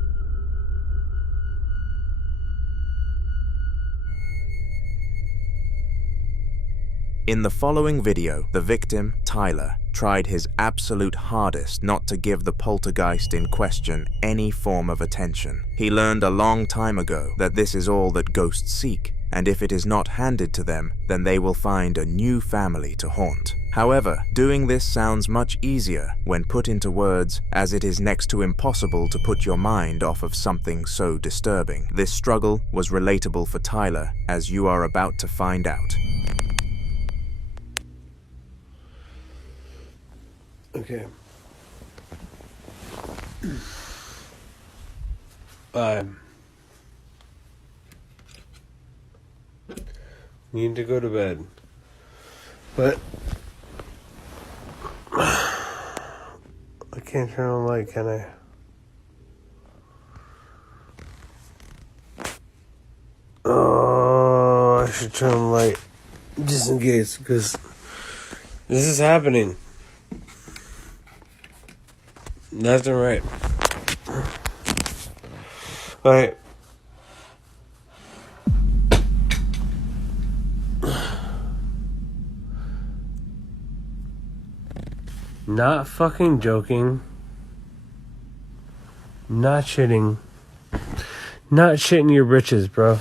In the following video, the victim, Tyler, tried his absolute hardest not to give the poltergeist in question any form of attention. He learned a long time ago that this is all that ghosts seek, and if it is not handed to them, then they will find a new family to haunt. However, doing this sounds much easier when put into words, as it is next to impossible to put your mind off of something so disturbing. This struggle was relatable for Tyler, as you are about to find out. Okay. I need to go to bed, but I can't turn on the light, can I? Oh, I should turn on the light just in case, because this is happening left and right. Alright. Not fucking joking. Not shitting. Not shitting your britches, bro.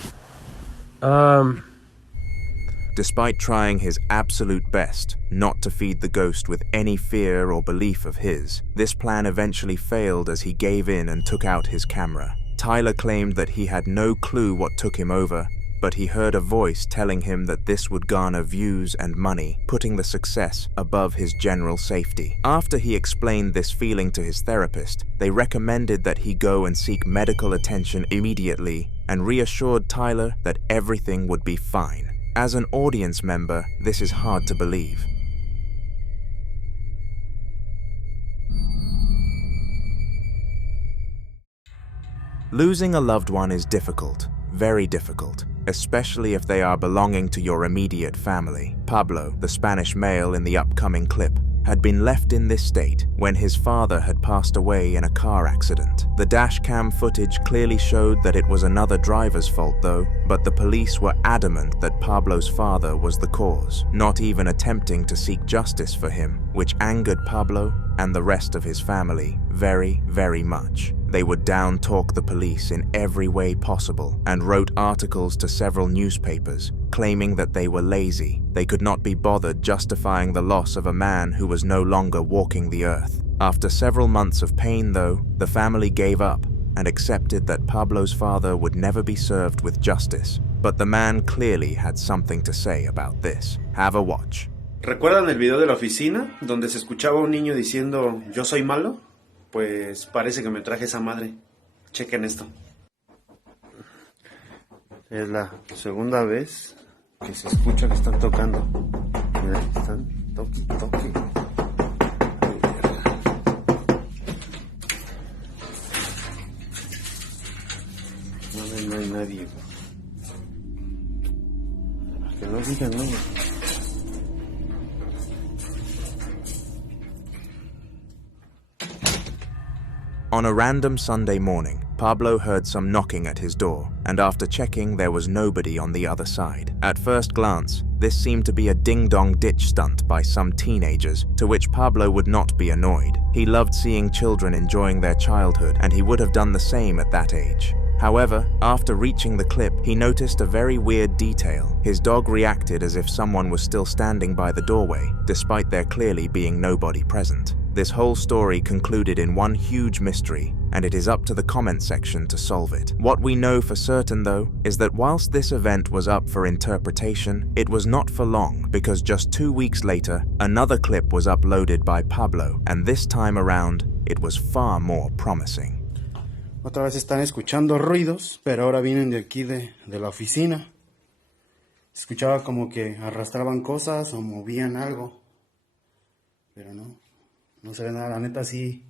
Despite trying his absolute best not to feed the ghost with any fear or belief of his, this plan eventually failed as he gave in and took out his camera. Tyler claimed that he had no clue what took him over, but he heard a voice telling him that this would garner views and money, putting the success above his general safety. After he explained this feeling to his therapist, they recommended that he go and seek medical attention immediately and reassured Tyler that everything would be fine. As an audience member, this is hard to believe. Losing a loved one is difficult, very difficult, especially if they are belonging to your immediate family. Pablo, the Spanish male in the upcoming clip, had been left in this state when his father had passed away in a car accident. The dashcam footage clearly showed that it was another driver's fault though, but the police were adamant that Pablo's father was the cause, not even attempting to seek justice for him, which angered Pablo and the rest of his family very, very much. They would down-talk the police in every way possible and wrote articles to several newspapers claiming that they were lazy. They could not be bothered justifying the loss of a man who was no longer walking the earth. After several months of pain though, the family gave up and accepted that Pablo's father would never be served with justice. But the man clearly had something to say about this. Have a watch. ¿Recuerdan el video de la oficina donde se escuchaba un niño diciendo "yo soy malo"? Pues parece que me traje esa madre. Chequen esto. Es la segunda vez que se escucha que están tocando. Mira, están toque. No hay nadie. Que no digan nada. On a random Sunday morning, Pablo heard some knocking at his door, and after checking, there was nobody on the other side. At first glance, this seemed to be a ding-dong ditch stunt by some teenagers, to which Pablo would not be annoyed. He loved seeing children enjoying their childhood, and he would have done the same at that age. However, after reaching the clip, he noticed a very weird detail. His dog reacted as if someone was still standing by the doorway, despite there clearly being nobody present. This whole story concluded in one huge mystery, and it is up to the comment section to solve it. What we know for certain though, is that whilst this event was up for interpretation, it was not for long, because just 2 weeks later, another clip was uploaded by Pablo, and this time around, it was far more promising. Otra vez están escuchando ruidos, pero ahora vienen de aquí de la oficina. Escuchaba como que arrastraban cosas o movían algo, pero no se ve nada. La neta sí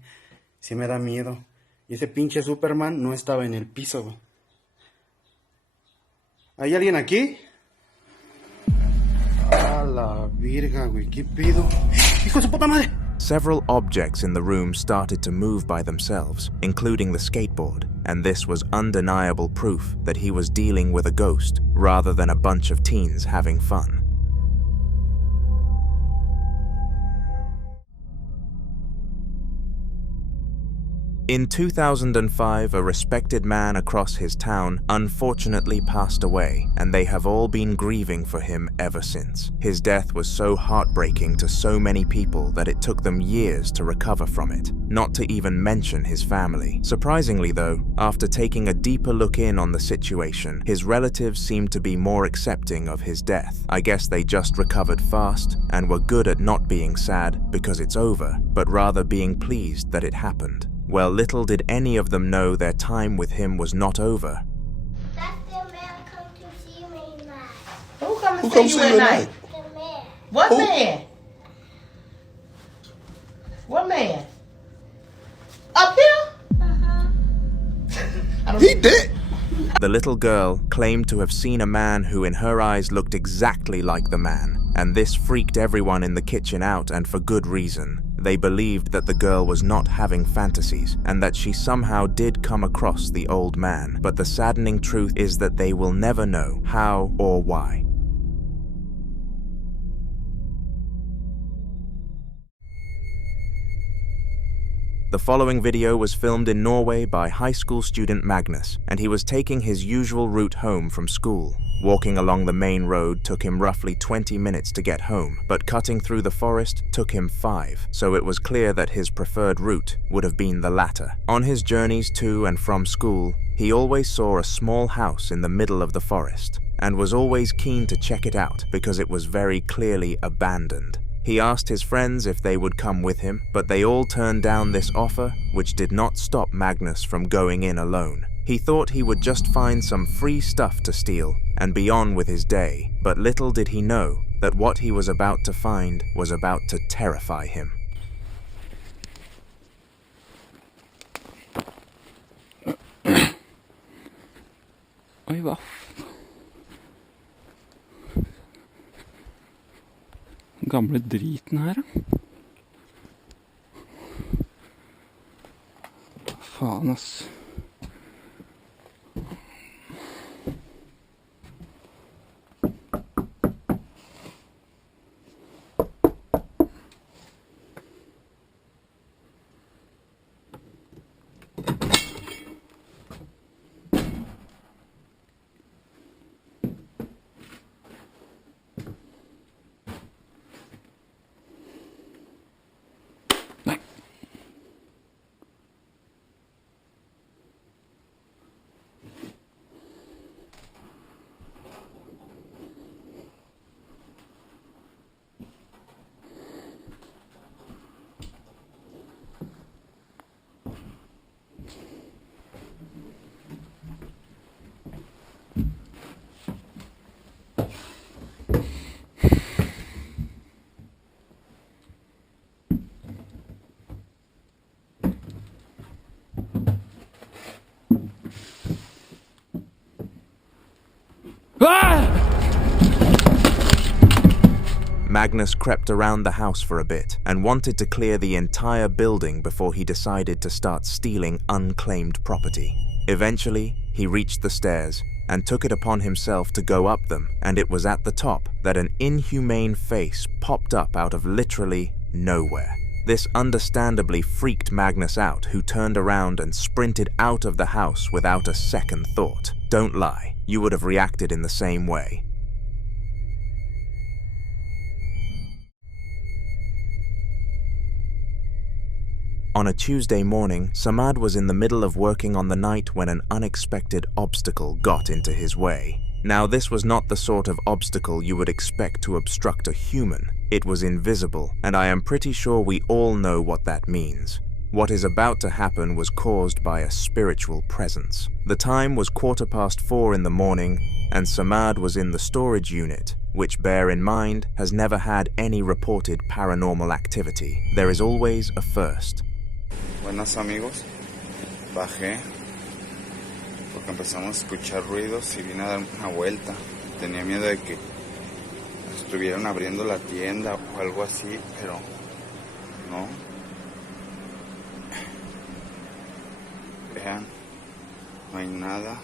me da miedo. Y ese pinche Superman no estaba en el piso, güey. ¿Hay alguien aquí? A la virga, güey, ¿qué pido? ¡Hijo de su puta madre! Several objects in the room started to move by themselves, including the skateboard, and this was undeniable proof that he was dealing with a ghost rather than a bunch of teens having fun. In 2005, a respected man across his town unfortunately passed away, and they have all been grieving for him ever since. His death was so heartbreaking to so many people that it took them years to recover from it, not to even mention his family. Surprisingly though, after taking a deeper look in on the situation, his relatives seemed to be more accepting of his death. I guess they just recovered fast and were good at not being sad because it's over, but rather being pleased that it happened. Well, little did any of them know their time with him was not over. That's the man come to see me at night. Who come to see you at night? The man. What man? What man? Up here? He did. The little girl claimed to have seen a man who in her eyes looked exactly like the man, and this freaked everyone in the kitchen out, and for good reason. They believed that the girl was not having fantasies, and that she somehow did come across the old man, but the saddening truth is that they will never know how or why. The following video was filmed in Norway by high school student Magnus, and he was taking his usual route home from school. Walking along the main road took him roughly 20 minutes to get home, but cutting through the forest took him 5, so it was clear that his preferred route would have been the latter. On his journeys to and from school, he always saw a small house in the middle of the forest, and was always keen to check it out because it was very clearly abandoned. He asked his friends if they would come with him, but they all turned down this offer, which did not stop Magnus from going in alone. He thought he would just find some free stuff to steal and be on with his day, but little did he know that what he was about to find was about to terrify him. Oi, hva? Gamle driten her, da. Faen, ass. Magnus crept around the house for a bit and wanted to clear the entire building before he decided to start stealing unclaimed property. Eventually, he reached the stairs and took it upon himself to go up them, and it was at the top that an inhumane face popped up out of literally nowhere. This understandably freaked Magnus out, who turned around and sprinted out of the house without a second thought. Don't lie, you would have reacted in the same way. On a Tuesday morning, Samad was in the middle of working on the night when an unexpected obstacle got into his way. Now, this was not the sort of obstacle you would expect to obstruct a human. It was invisible, and I am pretty sure we all know what that means. What is about to happen was caused by a spiritual presence. The time was 4:15 in the morning, and Samad was in the storage unit, which, bear in mind, has never had any reported paranormal activity. There is always a first. Buenas amigos, bajé porque empezamos a escuchar ruidos y vine a dar una vuelta. Tenía miedo de que estuvieran abriendo la tienda o algo así, pero no. Vean, no hay nada.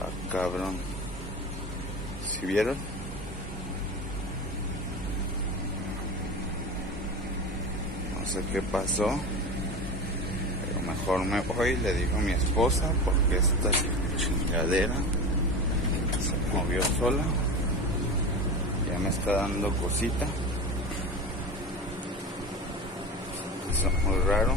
Ah, cabrón. ¿Sí vieron? sé qué pasó, pero mejor me voy, le digo a mi esposa, porque esta chingadera se movió sola. Ya me está dando cosita. Eso es muy raro.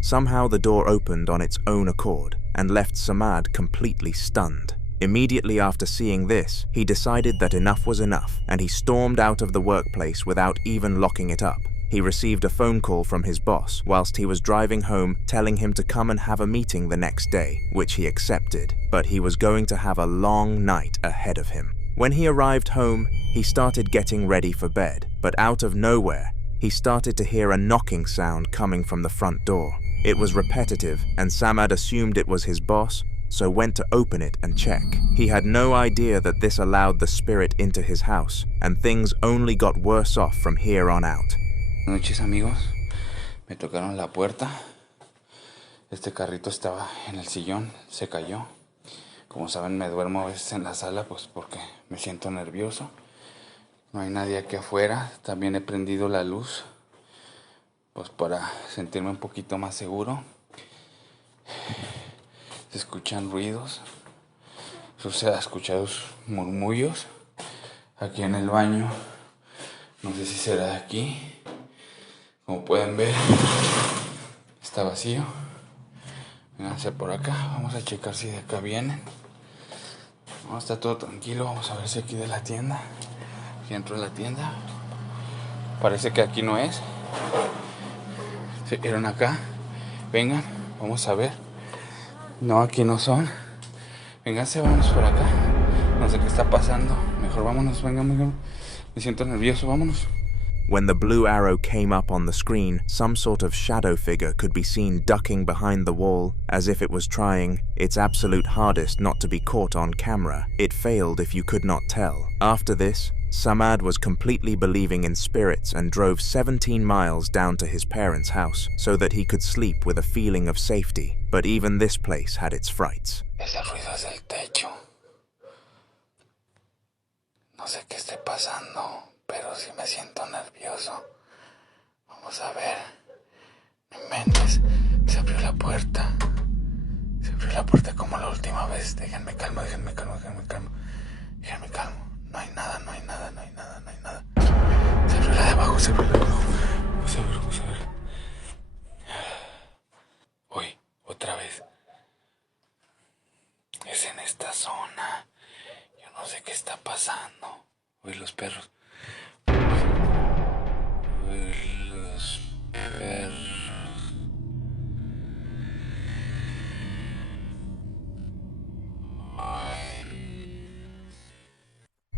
Somehow the door opened on its own accord and left Samad completely stunned. Immediately after seeing this, he decided that enough was enough, and he stormed out of the workplace without even locking it up. He received a phone call from his boss whilst he was driving home, telling him to come and have a meeting the next day, which he accepted, but he was going to have a long night ahead of him. When he arrived home, he started getting ready for bed, but out of nowhere, he started to hear a knocking sound coming from the front door. It was repetitive, and Samad assumed it was his boss, so went to open it and check. He had no idea that this allowed the spirit into his house, and things only got worse off from here on out. Buenas noches, amigos. Me tocaron la puerta. Este carrito estaba en el sillón, se cayó. Como saben, me duermo a veces en la sala, pues porque me siento nervioso. No hay nadie aquí afuera. También he prendido la luz, pues para sentirme un poquito más seguro. Se escuchan ruidos. Se han escuchado murmullos aquí en el baño. No sé si será de aquí. Como pueden ver, está vacío. Vénganse por acá. Vamos a checar si de acá vienen. No, está todo tranquilo. Vamos a ver si aquí de la tienda. Aquí entro en la tienda. Parece que aquí no es. Se vieron acá. Vengan, vamos a ver. No, aquí no son. Vénganse, vámonos por acá. No sé qué está pasando. Mejor vámonos, vengan. Me siento nervioso, vámonos. When the blue arrow came up on the screen, some sort of shadow figure could be seen ducking behind the wall, as if it was trying its absolute hardest not to be caught on camera. It failed if you could not tell. After this, Samad was completely believing in spirits and drove 17 miles down to his parents' house so that he could sleep with a feeling of safety. But even this place had its frights. Ese ruido es del techo. No sé qué esté pasando, pero sí me siento nervioso. Vamos a ver. No inventes. Se abrió la puerta. Se abrió la puerta como la última vez. Déjenme calmo. No hay nada. Se abrió la de abajo, Vamos a ver. Uy, otra vez. Es en esta zona. Yo no sé qué está pasando. Uy, los perros.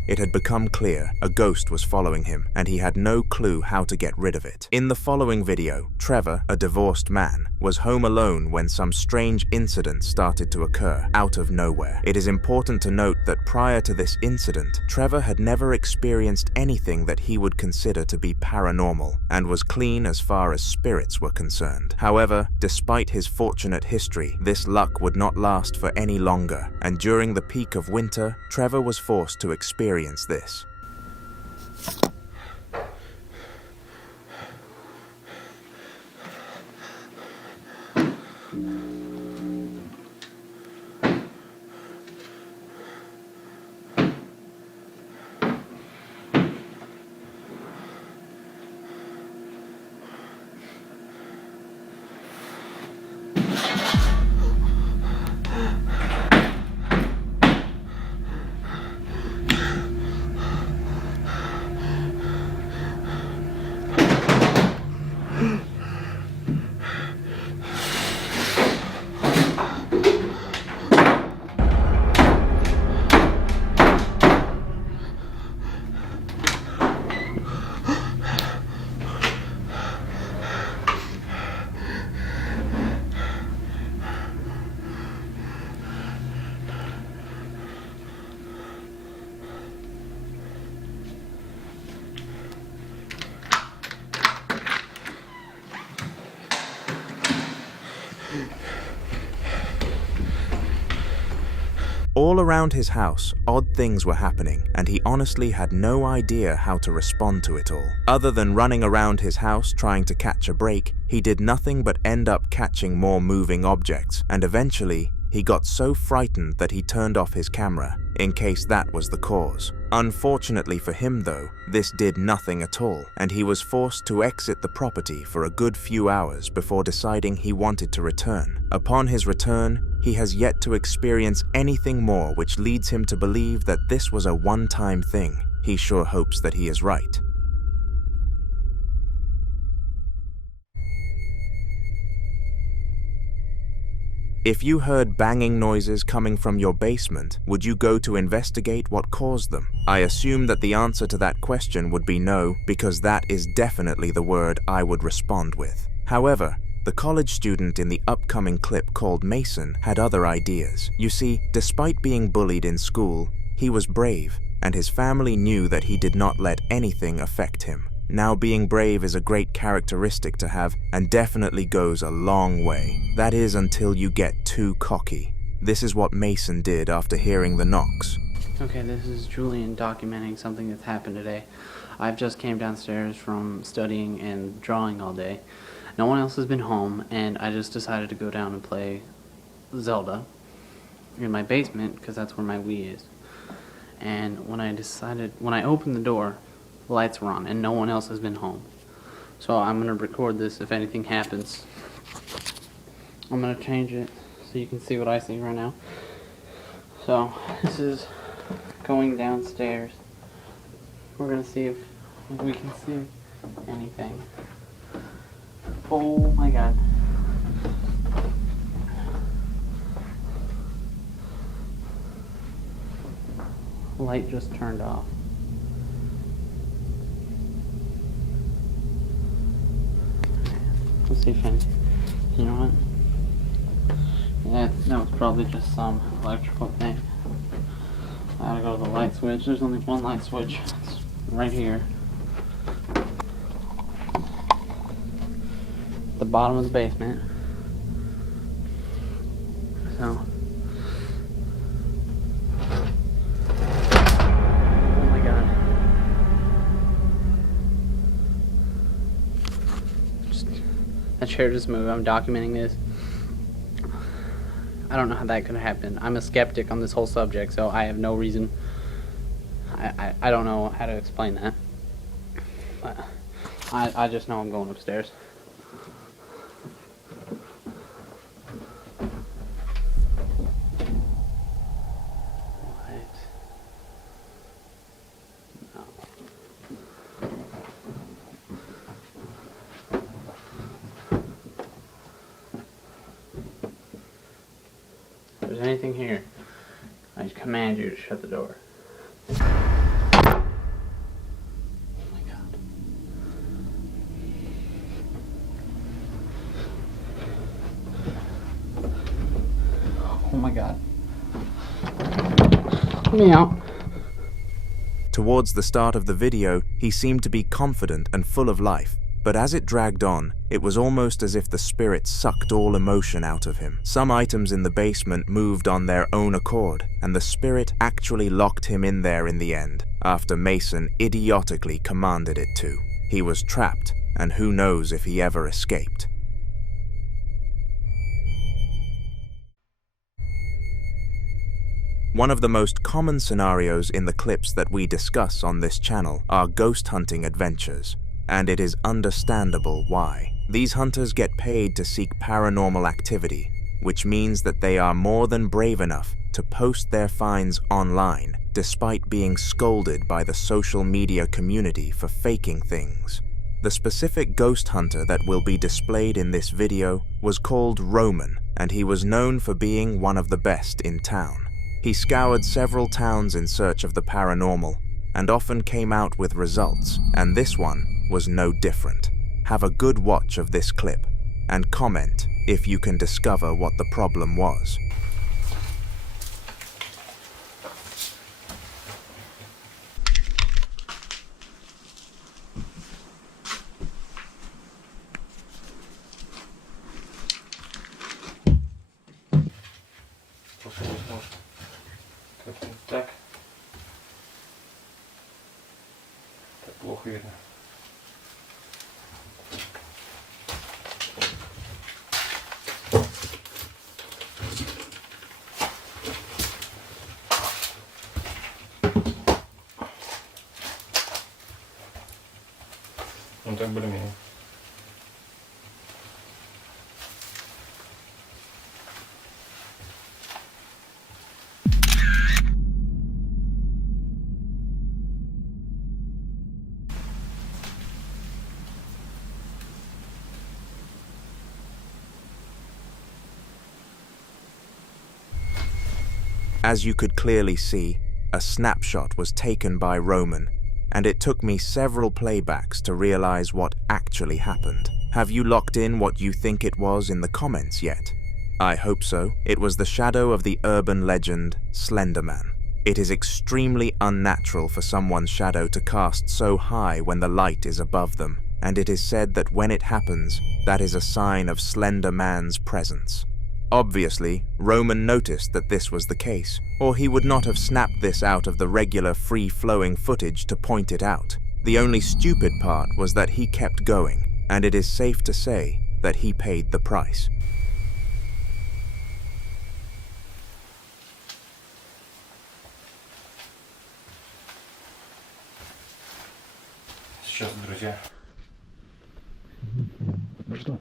It had become clear a ghost was following him, and he had no clue how to get rid of it. In the following video, Trevor, a divorced man, was home alone when some strange incident started to occur out of nowhere. It is important to note that prior to this incident, Trevor had never experienced anything that he would consider to be paranormal, and was clean as far as spirits were concerned. However, despite his fortunate history, this luck would not last for any longer, and during the peak of winter, Trevor was forced to experience this. All around his house, odd things were happening, and he honestly had no idea how to respond to it all. Other than running around his house trying to catch a break, he did nothing but end up catching more moving objects, and eventually, he got so frightened that he turned off his camera, in case that was the cause. Unfortunately for him though, this did nothing at all, and he was forced to exit the property for a good few hours before deciding he wanted to return. Upon his return, he has yet to experience anything more, which leads him to believe that this was a one-time thing. He sure hopes that he is right. If you heard banging noises coming from your basement, would you go to investigate what caused them? I assume that the answer to that question would be no, because that is definitely the word I would respond with. However, the college student in the upcoming clip called Mason had other ideas. You see, despite being bullied in school, he was brave, and his family knew that he did not let anything affect him. Now, being brave is a great characteristic to have and definitely goes a long way. That is until you get too cocky. This is what Mason did after hearing the knocks. Okay, this is Julian documenting something that's happened today. I've just came downstairs from studying and drawing all day. No one else has been home, and I just decided to go down and play Zelda in my basement because that's where my Wii is. And when I opened the door, the lights were on and no one else has been home. So I'm going to record this if anything happens. I'm going to change it so you can see what I see right now. So this is going downstairs. We're going to see if we can see anything. Oh my god. Light just turned off. Let's see if anything. You know what? Yeah, that was probably just some electrical thing. I gotta go to the light switch. There's only one light switch. It's right here. The bottom of the basement. So. Oh my god. That chair just moved. I'm documenting this. I don't know how that could happen. I'm a skeptic on this whole subject, so I have no reason. I don't know how to explain that. But I just know I'm going upstairs. If there's anything here, I command you to shut the door. Oh my god. Oh my god. Let me out. Towards the start of the video, he seemed to be confident and full of life. But as it dragged on, it was almost as if the spirit sucked all emotion out of him. Some items in the basement moved on their own accord, and the spirit actually locked him in there in the end, after Mason idiotically commanded it to. He was trapped, and who knows if he ever escaped. One of the most common scenarios in the clips that we discuss on this channel are ghost hunting adventures. And it is understandable why. These hunters get paid to seek paranormal activity, which means that they are more than brave enough to post their finds online, despite being scolded by the social media community for faking things. The specific ghost hunter that will be displayed in this video was called Roman, and he was known for being one of the best in town. He scoured several towns in search of the paranormal, and often came out with results, and this one was no different. Have a good watch of this clip, and comment if you can discover what the problem was. firme. Non tak bude mě. As you could clearly see, a snapshot was taken by Roman, and it took me several playbacks to realize what actually happened. Have you locked in what you think it was in the comments yet? I hope so. It was the shadow of the urban legend, Slender Man. It is extremely unnatural for someone's shadow to cast so high when the light is above them, and it is said that when it happens, that is a sign of Slender Man's presence. Obviously, Roman noticed that this was the case, or he would not have snapped this out of the regular free-flowing footage to point it out. The only stupid part was that he kept going, and it is safe to say that he paid the price. Сейчас, друзья. Что?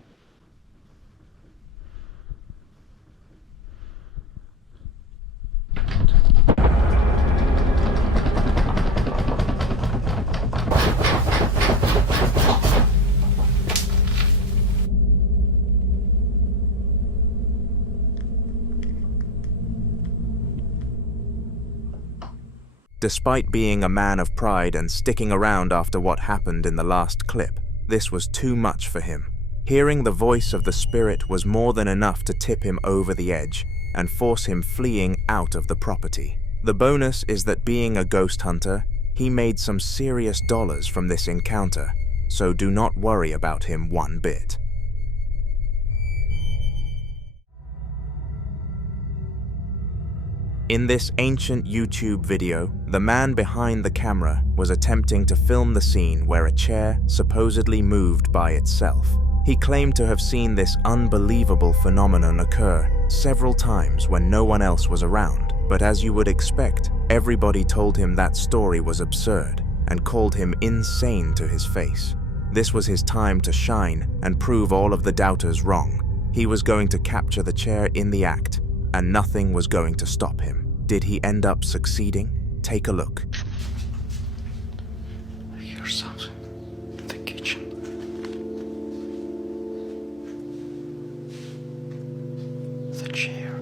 Despite being a man of pride and sticking around after what happened in the last clip, this was too much for him. Hearing the voice of the spirit was more than enough to tip him over the edge and force him fleeing out of the property. The bonus is that being a ghost hunter, he made some serious dollars from this encounter, so do not worry about him one bit. In this ancient YouTube video, the man behind the camera was attempting to film the scene where a chair supposedly moved by itself. He claimed to have seen this unbelievable phenomenon occur several times when no one else was around, but as you would expect, everybody told him that story was absurd and called him insane to his face. This was his time to shine and prove all of the doubters wrong. He was going to capture the chair in the act, and nothing was going to stop him. Did he end up succeeding? Take a look. I hear something in the kitchen. The chair.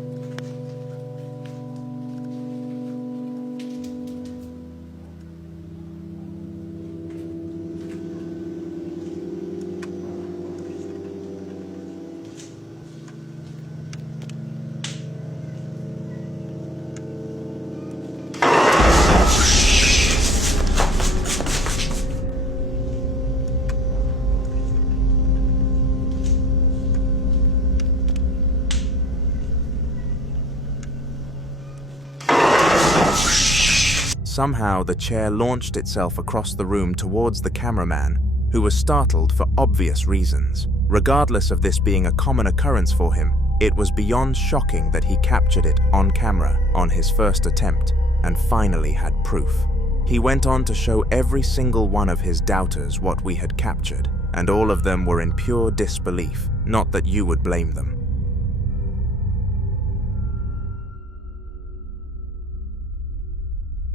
Somehow, the chair launched itself across the room towards the cameraman, who was startled for obvious reasons. Regardless of this being a common occurrence for him, it was beyond shocking that he captured it on camera on his first attempt and finally had proof. He went on to show every single one of his doubters what we had captured, and all of them were in pure disbelief, not that you would blame them.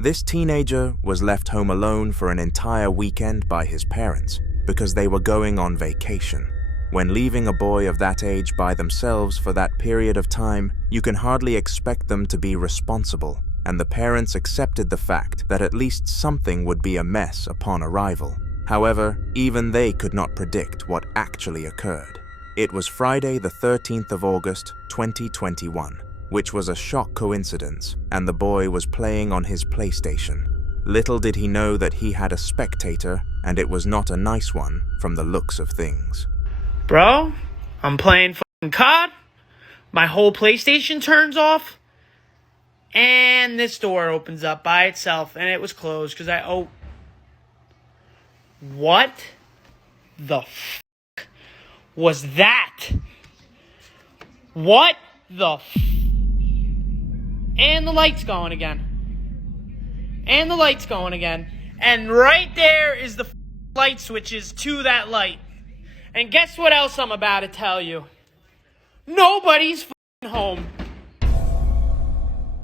This teenager was left home alone for an entire weekend by his parents because they were going on vacation. When leaving a boy of that age by themselves for that period of time, you can hardly expect them to be responsible, and the parents accepted the fact that at least something would be amiss upon arrival. However, even they could not predict what actually occurred. It was Friday the 13th of August, 2021. Which was a shock coincidence, and the boy was playing on his PlayStation. Little did he know that he had a spectator, and it was not a nice one from the looks of things. Bro, I'm playing fucking COD, my whole PlayStation turns off, and this door opens up by itself, and it was closed because What the f*** was that? What the f***? And the light's going again. And the light's going again. And right there is the light switches to that light. And guess what else I'm about to tell you? Nobody's home.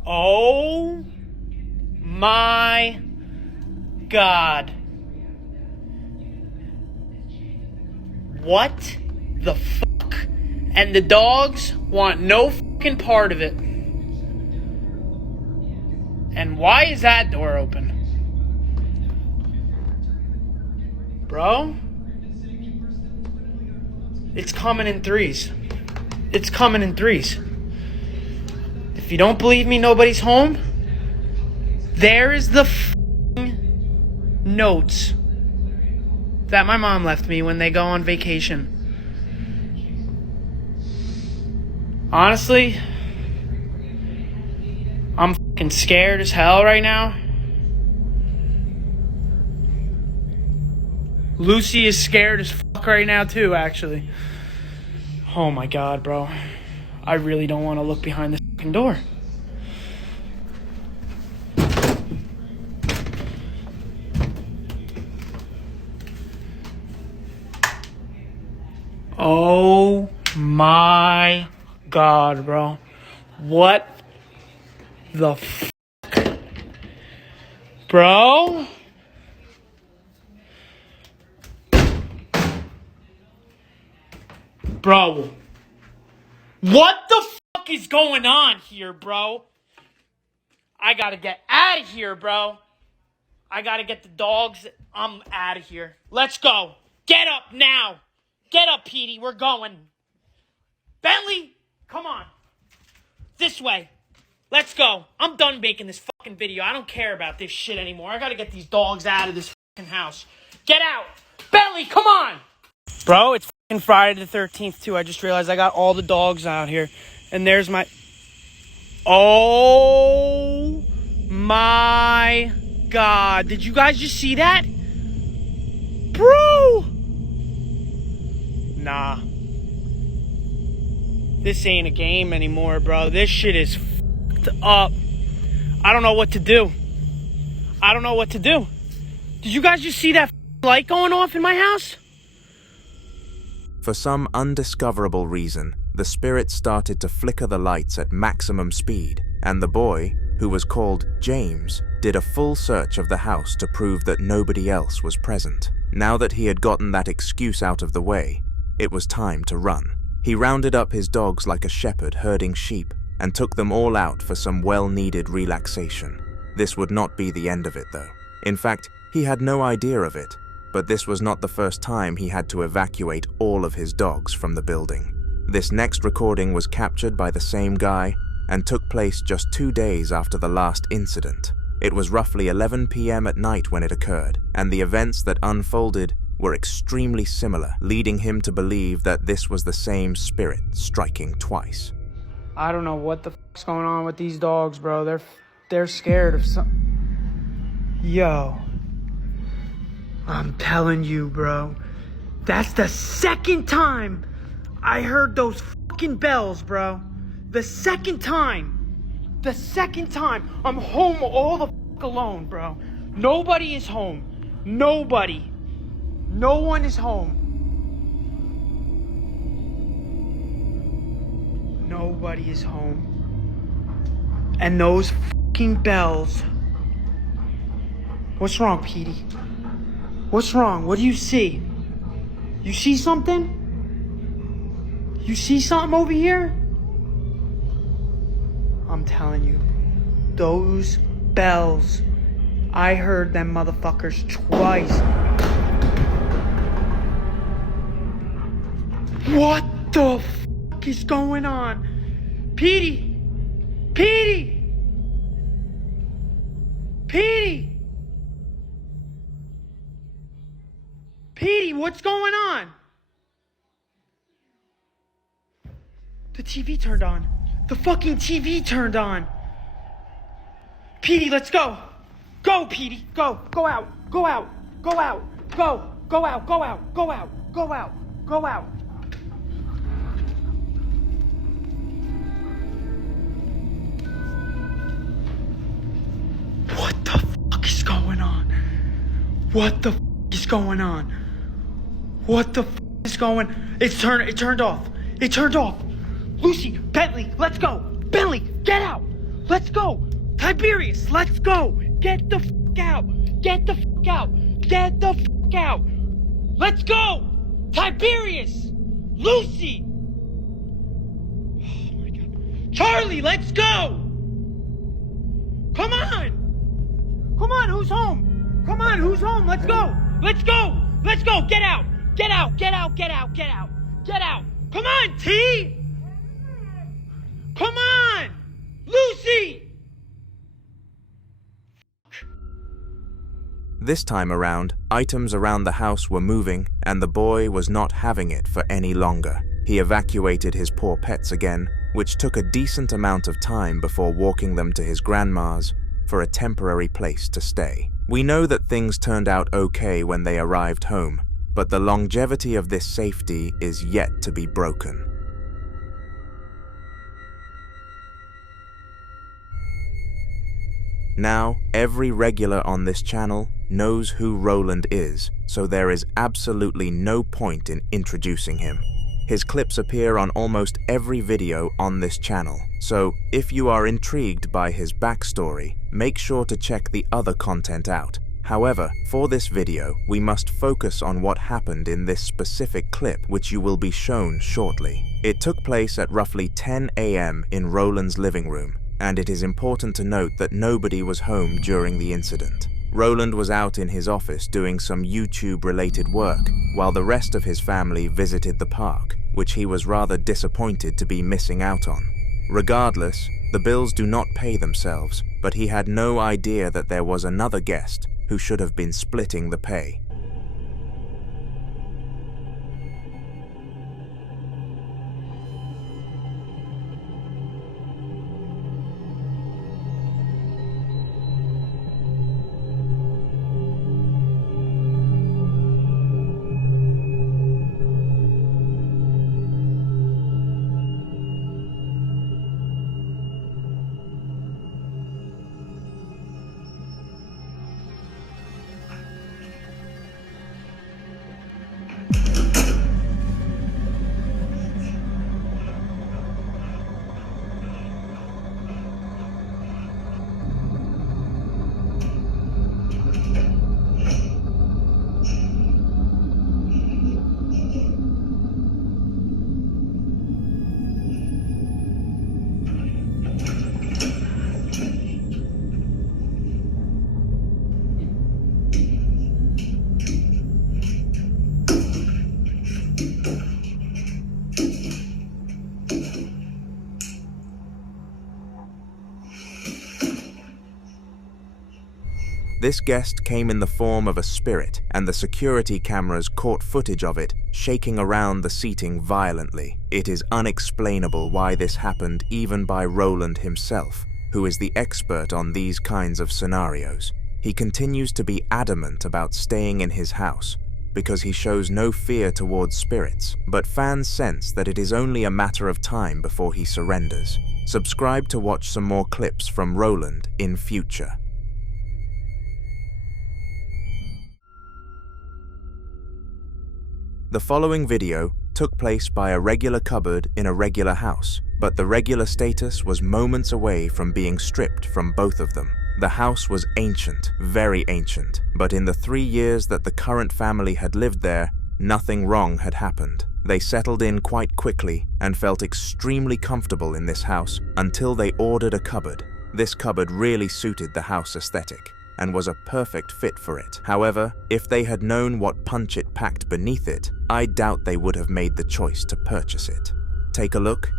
Oh my God. What the fuck? And the dogs want no fucking part of it. And why is that door open? Bro? It's coming in threes. It's coming in threes. If you don't believe me, nobody's home. There is the f***ing notes that my mom left me when they go on vacation. Honestly, I'm f***ing scared as hell right now. Lucy is scared as fuck right now too, actually. Oh my God, bro. I really don't want to look behind this fucking door. Oh my God, bro. What the fuck? Bro? Bro. What the fuck is going on here, bro? I gotta get out of here, bro. I gotta get the dogs. I'm out of here. Let's go. Get up now. Get up, Petey. We're going. Bentley, come on. This way. Let's go. I'm done making this fucking video. I don't care about this shit anymore. I gotta get these dogs out of this fucking house. Get out. Bentley, come on. Bro, it's fucking Friday the 13th, too. I just realized I got all the dogs out here. And there's my... Oh my God. Did you guys just see that? Bro! Nah. This ain't a game anymore, bro. This shit is fucked up. I don't know what to do. I don't know what to do. Did you guys just see that light going off in my house? For some undiscoverable reason, the spirit started to flicker the lights at maximum speed, and the boy, who was called James, did a full search of the house to prove that nobody else was present. Now that he had gotten that excuse out of the way, it was time to run. He rounded up his dogs like a shepherd herding sheep and took them all out for some well-needed relaxation. This would not be the end of it, though. In fact, he had no idea of it, but this was not the first time he had to evacuate all of his dogs from the building. This next recording was captured by the same guy and took place just 2 days after the last incident. It was roughly 11 p.m. at night when it occurred, and the events that unfolded were extremely similar, leading him to believe that this was the same spirit striking twice. I don't know what the fuck's going on with these dogs, bro. They're scared of something. Yo. I'm telling you, bro. That's the second time I heard those fucking bells, bro. The second time. The second time. I'm home all the fuck alone, bro. Nobody is home. Nobody. No one is home. Nobody is home. And those fucking bells. What's wrong, Petey? What's wrong? What do you see? You see something? You see something over here? I'm telling you, those bells, I heard them motherfuckers twice. What the fuck is going on? Petey! Petey! Petey! Petey, what's going on? The TV turned on. The fucking TV turned on. Petey, let's go. Go, Petey. Go. Go out. Go out. Go out. Go! Go out! Go out! Go out! Go out! Go out! What the fuck is going on? What the fuck is going on? What the fuck is going? It turned off. It turned off. Lucy, Bentley, let's go. Bentley, get out. Let's go. Tiberius, let's go. Get the fuck out. Get the fuck out. Get the fuck out. Let's go. Tiberius, Lucy. Oh my God. Charlie, let's go. Come on. Come on, who's home? Come on, who's home? Let's go. Let's go. Let's go. Get out. Get out. Get out. Get out. Get out. Get out. Come on, T. Come on. Lucy. This time around, items around the house were moving, and the boy was not having it for any longer. He evacuated his poor pets again, which took a decent amount of time before walking them to his grandma's for a temporary place to stay. We know that things turned out okay when they arrived home, but the longevity of this safety is yet to be broken. Now, every regular on this channel knows who Roland is, so there is absolutely no point in introducing him. His clips appear on almost every video on this channel, so if you are intrigued by his backstory, make sure to check the other content out. However, for this video, we must focus on what happened in this specific clip, which you will be shown shortly. It took place at roughly 10 AM in Roland's living room, and it is important to note that nobody was home during the incident. Roland was out in his office doing some YouTube-related work, while the rest of his family visited the park, which he was rather disappointed to be missing out on. Regardless, the bills do not pay themselves, but he had no idea that there was another guest who should have been splitting the pay. This guest came in the form of a spirit, and the security cameras caught footage of it shaking around the seating violently. It is unexplainable why this happened even by Roland himself, who is the expert on these kinds of scenarios. He continues to be adamant about staying in his house because he shows no fear towards spirits, but fans sense that it is only a matter of time before he surrenders. Subscribe to watch some more clips from Roland in future. The following video took place by a regular cupboard in a regular house, but the regular status was moments away from being stripped from both of them. The house was ancient, very ancient, but in the 3 years that the current family had lived there, nothing wrong had happened. They settled in quite quickly and felt extremely comfortable in this house until they ordered a cupboard. This cupboard really suited the house aesthetic and was a perfect fit for it. However, if they had known what punch it packed beneath it, I doubt they would have made the choice to purchase it. Take a look.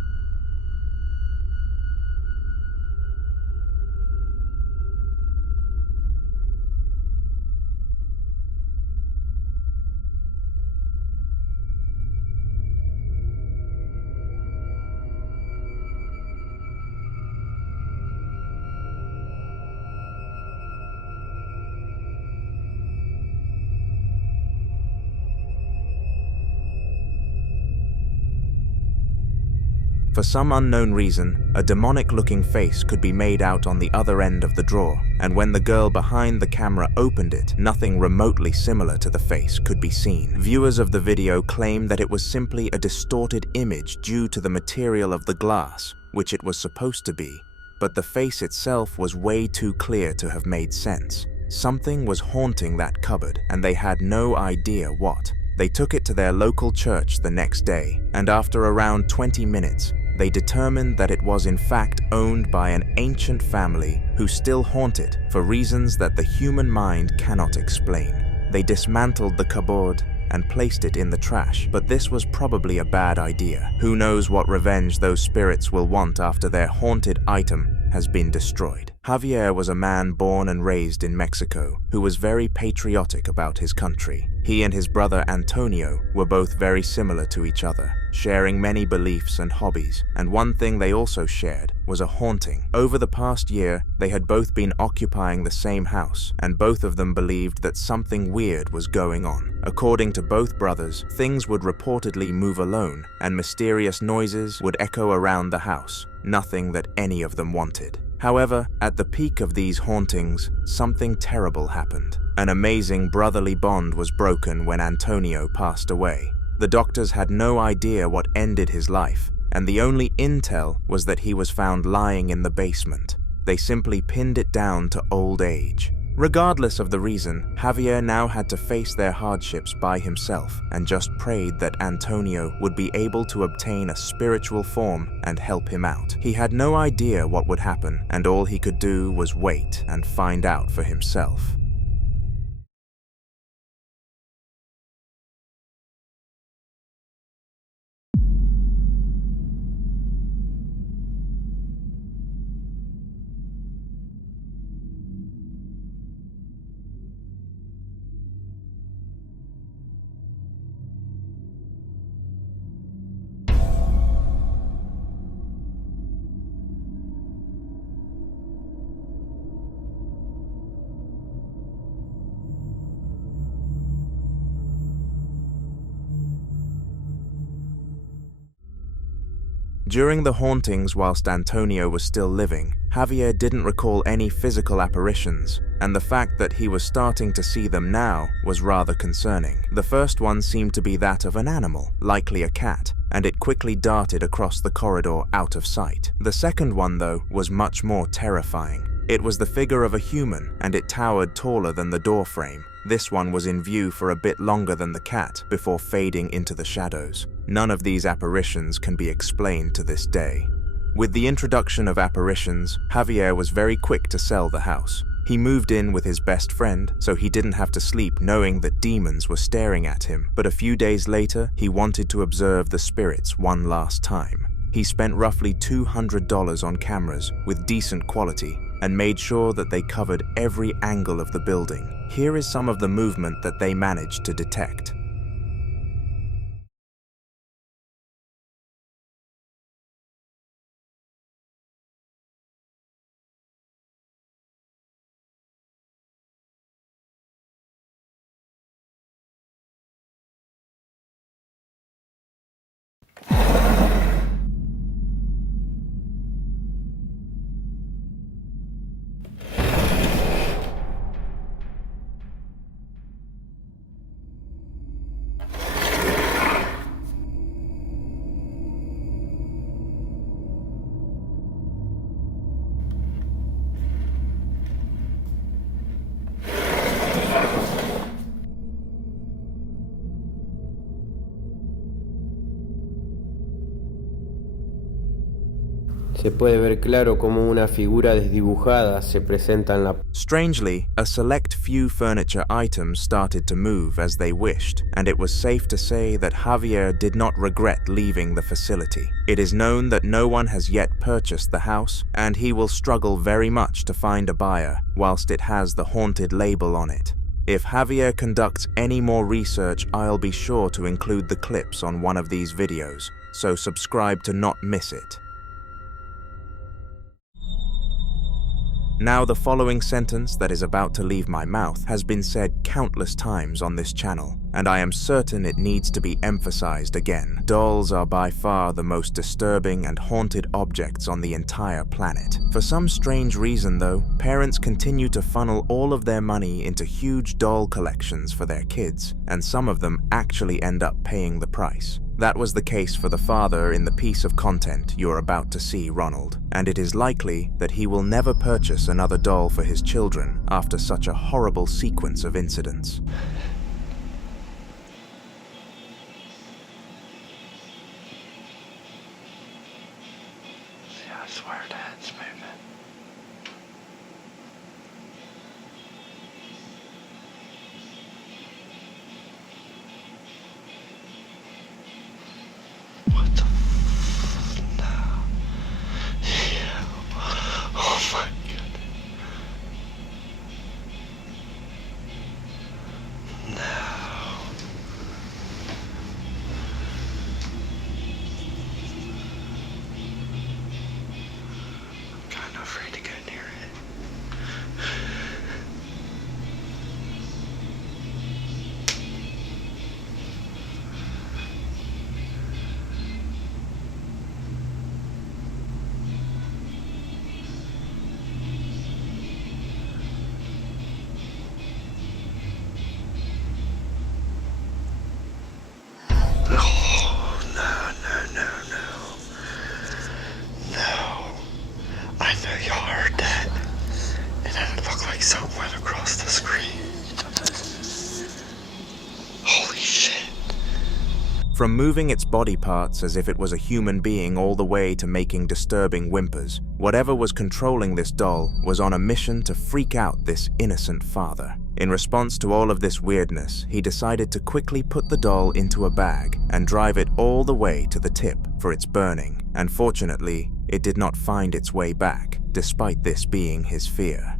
For some unknown reason, a demonic-looking face could be made out on the other end of the drawer, and when the girl behind the camera opened it, nothing remotely similar to the face could be seen. Viewers of the video claim that it was simply a distorted image due to the material of the glass, which it was supposed to be, but the face itself was way too clear to have made sense. Something was haunting that cupboard, and they had no idea what. They took it to their local church the next day, and after around 20 minutes, they determined that it was in fact owned by an ancient family who still haunt it for reasons that the human mind cannot explain. They dismantled the cupboard and placed it in the trash, but this was probably a bad idea. Who knows what revenge those spirits will want after their haunted item has been destroyed. Javier was a man born and raised in Mexico who was very patriotic about his country. He and his brother Antonio were both very similar to each other, sharing many beliefs and hobbies, and one thing they also shared was a haunting. Over the past year, they had both been occupying the same house, and both of them believed that something weird was going on. According to both brothers, things would reportedly move alone, and mysterious noises would echo around the house, nothing that any of them wanted. However, at the peak of these hauntings, something terrible happened. An amazing brotherly bond was broken when Antonio passed away. The doctors had no idea what ended his life, and the only intel was that he was found lying in the basement. They simply pinned it down to old age. Regardless of the reason, Javier now had to face their hardships by himself and just prayed that Antonio would be able to obtain a spiritual form and help him out. He had no idea what would happen, and all he could do was wait and find out for himself. During the hauntings whilst Antonio was still living, Javier didn't recall any physical apparitions, and the fact that he was starting to see them now was rather concerning. The first one seemed to be that of an animal, likely a cat, and it quickly darted across the corridor out of sight. The second one, though, was much more terrifying. It was the figure of a human, and it towered taller than the door frame. This one was in view for a bit longer than the cat, before fading into the shadows. None of these apparitions can be explained to this day. With the introduction of apparitions, Javier was very quick to sell the house. He moved in with his best friend, so he didn't have to sleep knowing that demons were staring at him. But a few days later, he wanted to observe the spirits one last time. He spent roughly $200 on cameras with decent quality and made sure that they covered every angle of the building. Here is some of the movement that they managed to detect. Se puede ver claro como una figura desdibujada se presenta en la... Strangely, a select few furniture items started to move as they wished, and it was safe to say that Javier did not regret leaving the facility. It is known that no one has yet purchased the house, and he will struggle very much to find a buyer, whilst it has the haunted label on it. If Javier conducts any more research, I'll be sure to include the clips on one of these videos, so subscribe to not miss it. Now, the following sentence that is about to leave my mouth has been said countless times on this channel, and I am certain it needs to be emphasized again. Dolls are by far the most disturbing and haunted objects on the entire planet. For some strange reason, though, parents continue to funnel all of their money into huge doll collections for their kids, and some of them actually end up paying the price. That was the case for the father in the piece of content you're about to see, Ronald, and it is likely that he will never purchase another doll for his children after such a horrible sequence of incidents. Yeah, I swear Dad's moving. Oh my goodness. No. I'm kind of afraid to go near it. From moving its body parts as if it was a human being all the way to making disturbing whimpers, whatever was controlling this doll was on a mission to freak out this innocent father. In response to all of this weirdness, he decided to quickly put the doll into a bag and drive it all the way to the tip for its burning. And fortunately, it did not find its way back, despite this being his fear.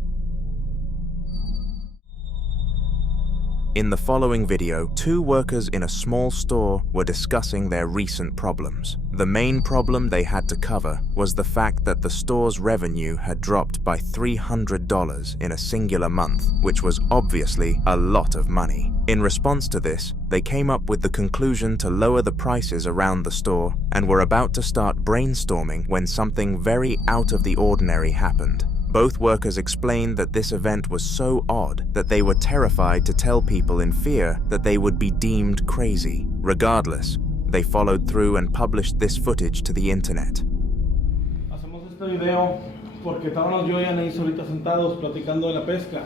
In the following video, two workers in a small store were discussing their recent problems. The main problem they had to cover was the fact that the store's revenue had dropped by $300 in a singular month, which was obviously a lot of money. In response to this, they came up with the conclusion to lower the prices around the store and were about to start brainstorming when something very out of the ordinary happened. Both workers explained that this event was so odd that they were terrified to tell people in fear that they would be deemed crazy. Regardless, they followed through and published this footage to the internet. Hacemos este video porque estábamos yo y Anaís ahorita sentados platicando de la pesca.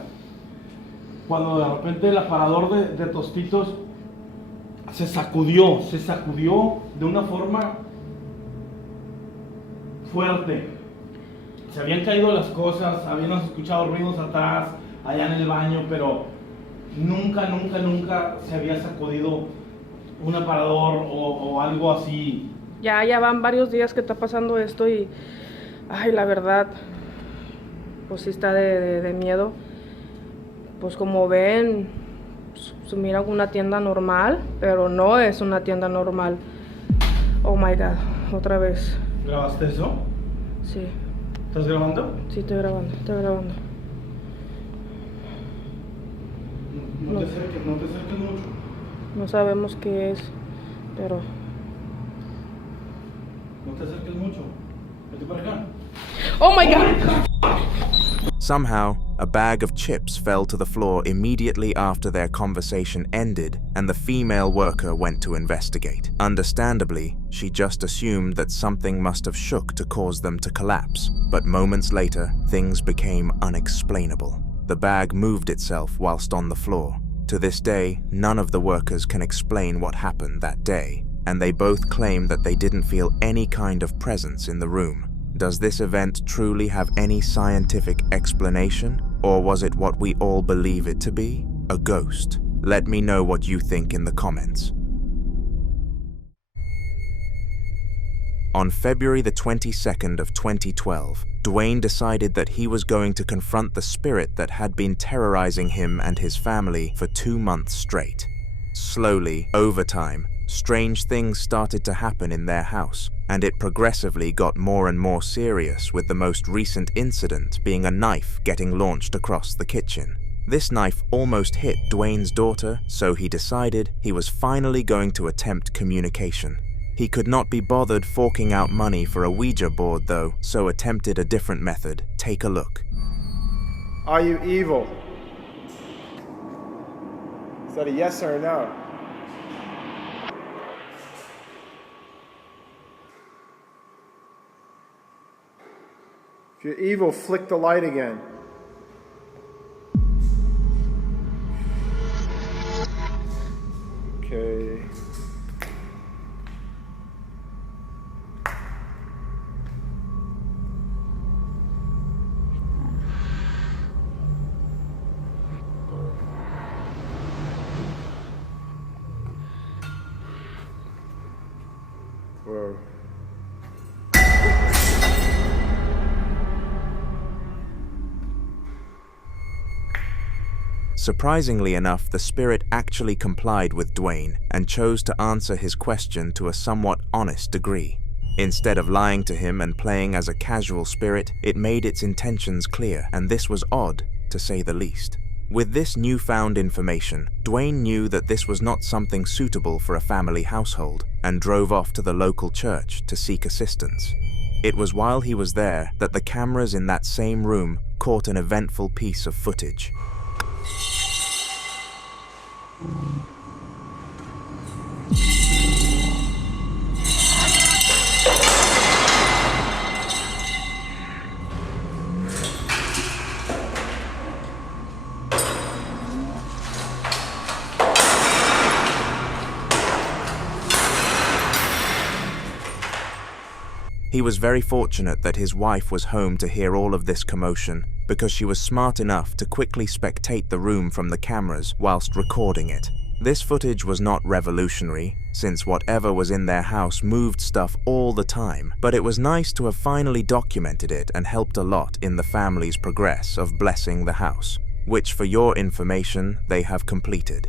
Cuando de repente el aparador de tostitos se sacudió de una forma fuerte. Se habían caído las cosas, habíamos escuchado ruidos atrás, allá en el baño, pero nunca se había sacudido un aparador o algo así. Ya van varios días que está pasando esto y, ay, la verdad, pues sí está de miedo. Pues como ven, se mira una tienda normal, pero no es una tienda normal. Oh my God, otra vez. ¿Grabaste eso? Sí. ¿Estás grabando? Sí, estoy grabando. No te acerques mucho. No sabemos qué es, pero... No te acerques mucho. Vete para acá. Oh my God! Somehow, a bag of chips fell to the floor immediately after their conversation ended, and the female worker went to investigate. Understandably, she just assumed that something must have shook to cause them to collapse, but moments later, things became unexplainable. The bag moved itself whilst on the floor. To this day, none of the workers can explain what happened that day, and they both claim that they didn't feel any kind of presence in the room. Does this event truly have any scientific explanation, or was it what we all believe it to be? A ghost? Let me know what you think in the comments. On February the 22nd of 2012, Dwayne decided that he was going to confront the spirit that had been terrorizing him and his family for 2 months straight. Slowly, over time, strange things started to happen in their house, and it progressively got more and more serious, with the most recent incident being a knife getting launched across the kitchen. This knife almost hit Dwayne's daughter, so he decided he was finally going to attempt communication. He could not be bothered forking out money for a Ouija board though, so attempted a different method. Take a look. Are you evil? Is that a yes or a no? If you're evil, flick the light again. Okay. Whoa. Surprisingly enough, the spirit actually complied with Dwayne and chose to answer his question to a somewhat honest degree. Instead of lying to him and playing as a casual spirit, it made its intentions clear, and this was odd, to say the least. With this newfound information, Dwayne knew that this was not something suitable for a family household and drove off to the local church to seek assistance. It was while he was there that the cameras in that same room caught an eventful piece of footage. He was very fortunate that his wife was home to hear all of this commotion, because she was smart enough to quickly spectate the room from the cameras whilst recording it. This footage was not revolutionary, since whatever was in their house moved stuff all the time, but it was nice to have finally documented it and helped a lot in the family's progress of blessing the house, which for your information, they have completed.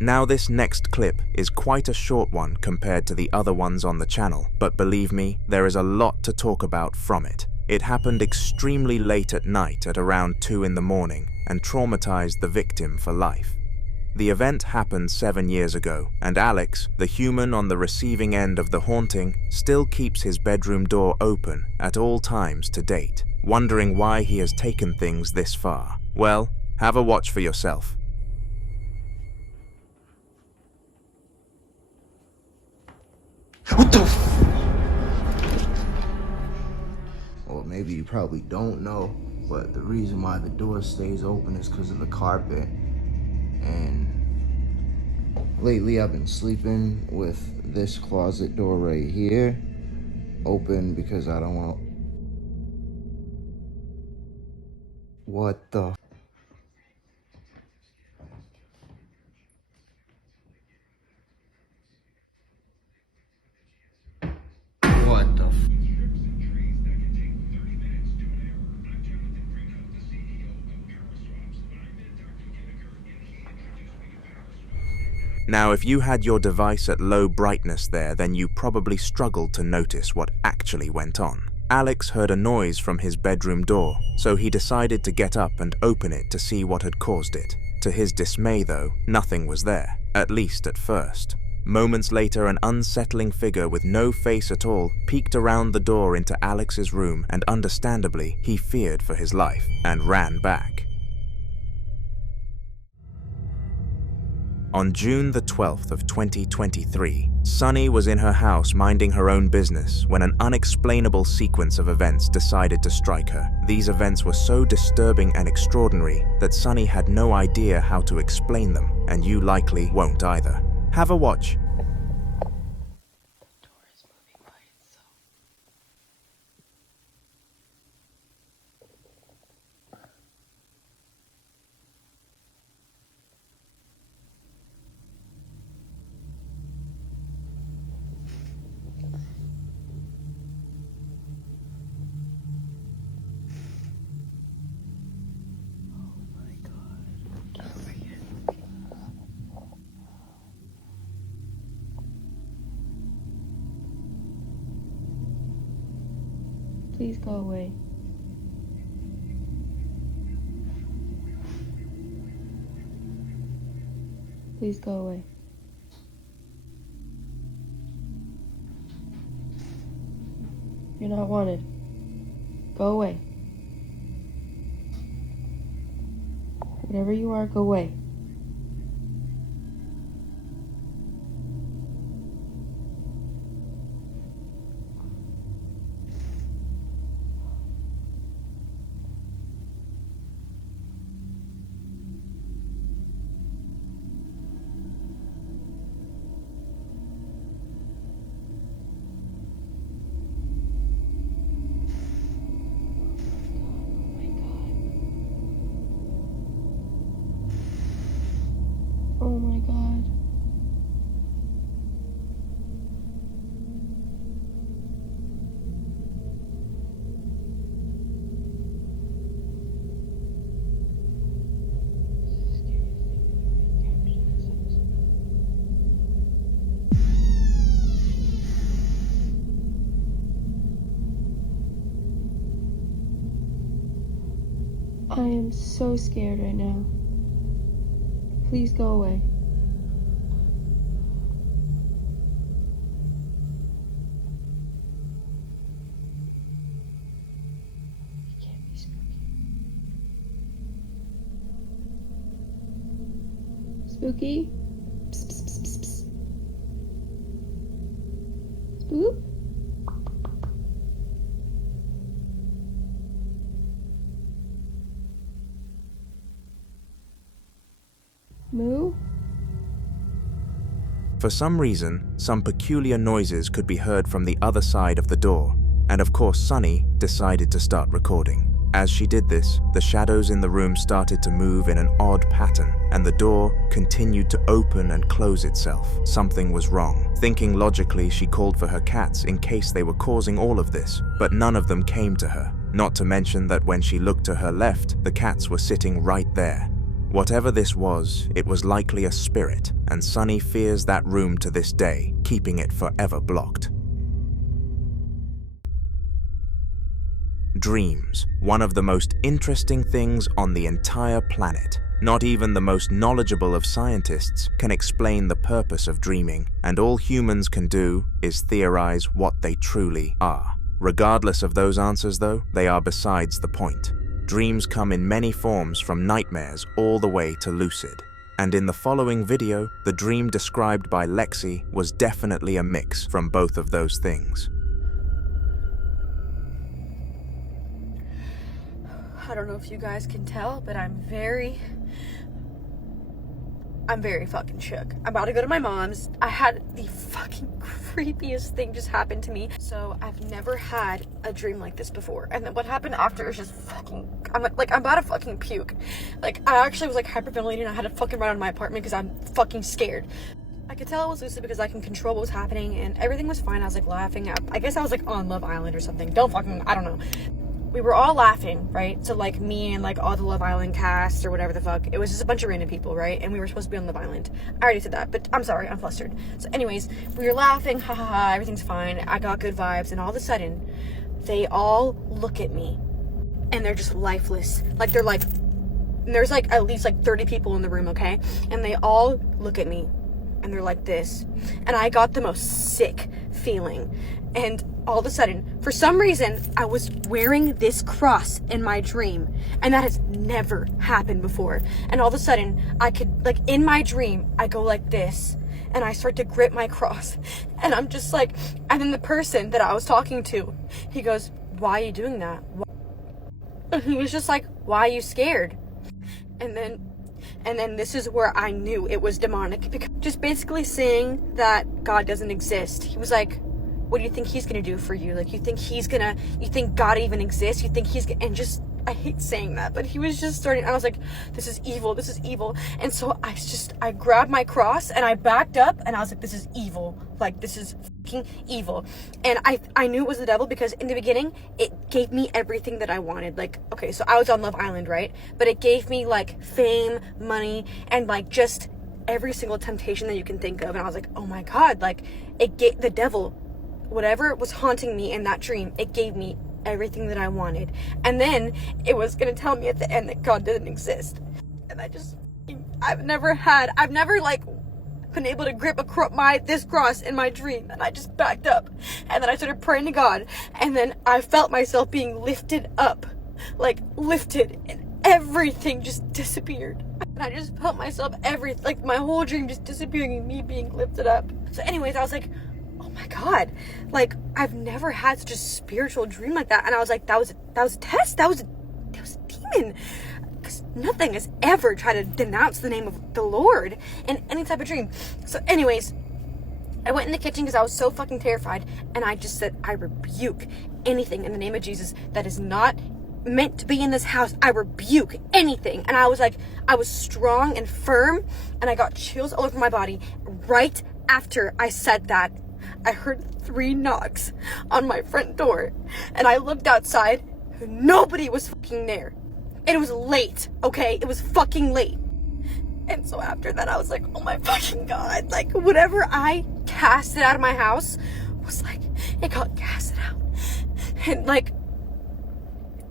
Now this next clip is quite a short one compared to the other ones on the channel, but believe me, there is a lot to talk about from it. It happened extremely late at night at around 2 in the morning and traumatized the victim for life. The event happened 7 years ago, and Alex, the human on the receiving end of the haunting, still keeps his bedroom door open at all times to date, wondering why he has taken things this far. Well, have a watch for yourself. What the f? Well, maybe you probably don't know, but the reason why the door stays open is because of the carpet. And lately I've been sleeping with this closet door right here open because I don't want... What the... What the f... Now, if you had your device at low brightness there, then you probably struggled to notice what actually went on. Alex heard a noise from his bedroom door, so he decided to get up and open it to see what had caused it. To his dismay though, nothing was there, at least at first. Moments later, an unsettling figure with no face at all peeked around the door into Alex's room, and understandably, he feared for his life and ran back. On June the 12th of 2023, Sunny was in her house minding her own business when an unexplainable sequence of events decided to strike her. These events were so disturbing and extraordinary that Sunny had no idea how to explain them, and you likely won't either. Have a watch. Please go away. Please go away. You're not wanted. Go away. Whatever you are, go away. Oh my god. I am so scared right now. Please go away. It can't be spooky. Spooky? Psst, psst, psst, psst, psst. Spook? Moo? For some reason, some peculiar noises could be heard from the other side of the door, and of course Sunny decided to start recording. As she did this, the shadows in the room started to move in an odd pattern, and the door continued to open and close itself. Something was wrong. Thinking logically, she called for her cats in case they were causing all of this, but none of them came to her. Not to mention that when she looked to her left, the cats were sitting right there. Whatever this was, it was likely a spirit, and Sunny fears that room to this day, keeping it forever blocked. Dreams, one of the most interesting things on the entire planet. Not even the most knowledgeable of scientists can explain the purpose of dreaming, and all humans can do is theorize what they truly are. Regardless of those answers though, they are besides the point. Dreams come in many forms, from nightmares all the way to lucid. And in the following video, the dream described by Lexi was definitely a mix from both of those things. I don't know if you guys can tell, but I'm very fucking shook. I'm about to go to my mom's. I had the fucking creepiest thing just happen to me. So I've never had a dream like this before. And then what happened after is just fucking, I'm about to fucking puke. Like, I actually was like hyperventilating. I had to fucking run out of my apartment because I'm fucking scared. I could tell it was lucid because I can control what was happening and everything was fine. I was like laughing. I guess I was like on Love Island or something. I don't know. We were all laughing, right? So like me and like all the Love Island cast or whatever the fuck. It was just a bunch of random people, right? And we were supposed to be on Love Island. I already said that, but I'm sorry, I'm flustered. So anyways, we were laughing, ha ha ha, everything's fine. I got good vibes, and all of a sudden, they all look at me and they're just lifeless. Like they're like, there's like at least like 30 people in the room, okay? And they all look at me and they're like this. And I got the most sick feeling. And all of a sudden, for some reason, I was wearing this cross in my dream, and that has never happened before. And all of a sudden, I could, like, in my dream, I go like this, and I start to grip my cross, and I'm just like, and then the person that I was talking to, he goes, "Why are you doing that?" And he was just like, "Why are you scared?" And then this is where I knew it was demonic, because just basically saying that God doesn't exist. He was like, "What do you think he's gonna do for you? Like, you think God even exists? You think he's gonna," and just, I hate saying that, but he was just starting, I was like, this is evil. And so I grabbed my cross and I backed up and I was like, this is evil. Like, this is fucking evil. And I knew it was the devil because in the beginning, it gave me everything that I wanted. Like, okay, so I was on Love Island, right? But it gave me like fame, money, and like just every single temptation that you can think of. And I was like, oh my God, like, it gave the devil, whatever was haunting me in that dream, it gave me everything that I wanted. And then it was going to tell me at the end that God didn't exist. And I've never like been able to grip this cross in my dream. And I just backed up. And then I started praying to God. And then I felt myself being lifted up. Like lifted. And everything just disappeared. And I just felt myself, like my whole dream just disappearing and me being lifted up. So anyways, I was like, oh my God, like I've never had such a spiritual dream like that. And I was like, that was a test. That was a demon. Because nothing has ever tried to denounce the name of the Lord in any type of dream. So anyways, I went in the kitchen because I was so fucking terrified. And I just said, I rebuke anything in the name of Jesus that is not meant to be in this house. I rebuke anything. And I was like, I was strong and firm. And I got chills all over my body. Right after I said that, I heard 3 knocks on my front door. And I looked outside. Nobody was fucking there. And it was late, okay? It was fucking late. And so after that, I was like, oh my fucking God. Like, whatever I casted out of my house was like, it got casted out. And like,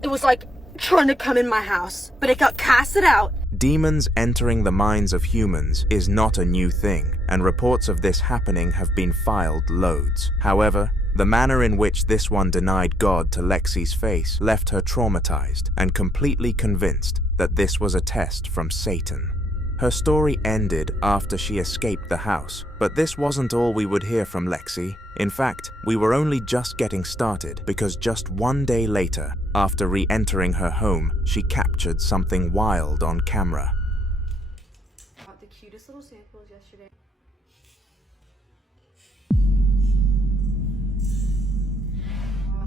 it was like trying to come in my house. But it got casted out. Demons entering the minds of humans is not a new thing, and reports of this happening have been filed loads. However, the manner in which this one denied God to Lexi's face left her traumatized and completely convinced that this was a test from Satan. Her story ended after she escaped the house, but this wasn't all we would hear from Lexi. In fact, we were only just getting started because just one day later, after re-entering her home, she captured something wild on camera. The cutest little samples yesterday.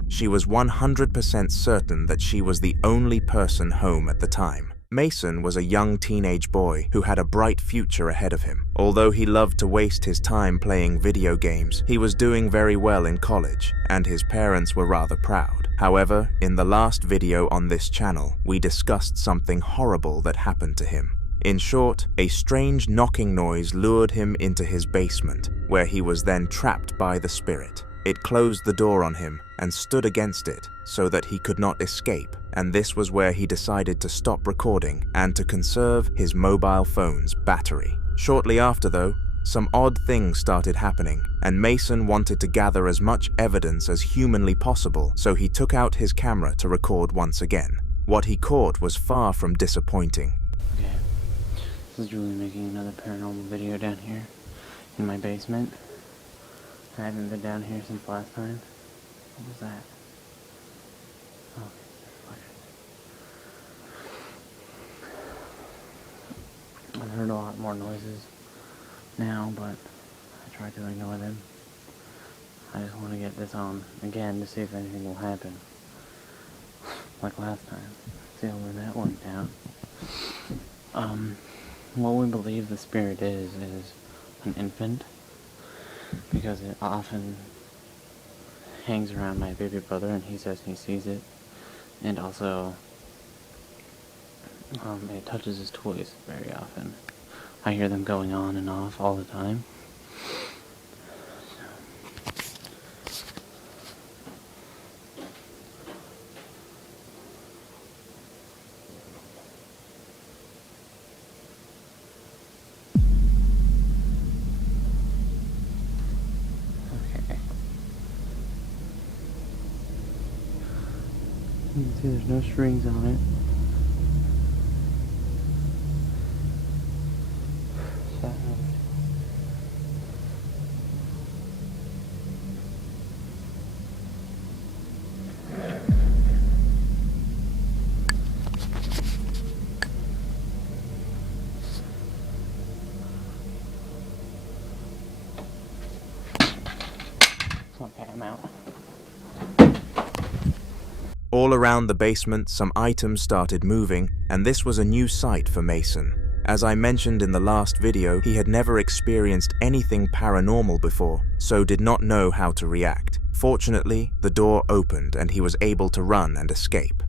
She was 100% certain that she was the only person home at the time. Mason was a young teenage boy who had a bright future ahead of him. Although he loved to waste his time playing video games, he was doing very well in college, and his parents were rather proud. However, in the last video on this channel, we discussed something horrible that happened to him. In short, a strange knocking noise lured him into his basement, where he was then trapped by the spirit. It closed the door on him and stood against it so that he could not escape, and this was where he decided to stop recording and to conserve his mobile phone's battery. Shortly after, though, some odd things started happening, and Mason wanted to gather as much evidence as humanly possible, so he took out his camera to record once again. What he caught was far from disappointing. Okay, this is Julie making another paranormal video down here in my basement. I haven't been down here since last time. What was that? Oh, I've heard a lot more noises now, but I try to ignore them. I just want to get this on again to see if anything will happen. Like last time. See how that went down. What we believe the spirit is an infant. Because it often hangs around my baby brother and he says he sees it. And also, it touches his toys very often. I hear them going on and off all the time. You can see there's no strings on it. Okay, I'm out. All around the basement, some items started moving, and this was a new sight for Mason. As I mentioned in the last video, he had never experienced anything paranormal before, so did not know how to react. Fortunately, the door opened and he was able to run and escape.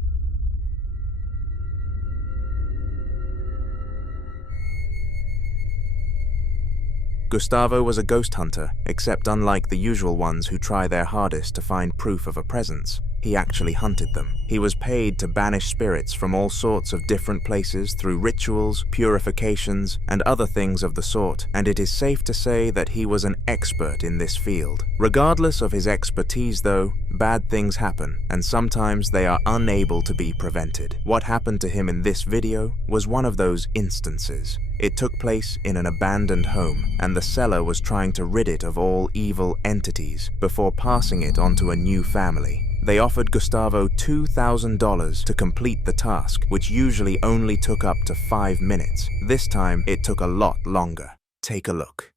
Gustavo was a ghost hunter, except unlike the usual ones who try their hardest to find proof of a presence, he actually hunted them. He was paid to banish spirits from all sorts of different places through rituals, purifications, and other things of the sort, and it is safe to say that he was an expert in this field. Regardless of his expertise though, bad things happen, and sometimes they are unable to be prevented. What happened to him in this video was one of those instances. It took place in an abandoned home, and the seller was trying to rid it of all evil entities before passing it on to a new family. They offered Gustavo $2,000 to complete the task, which usually only took up to 5 minutes. This time, it took a lot longer. Take a look.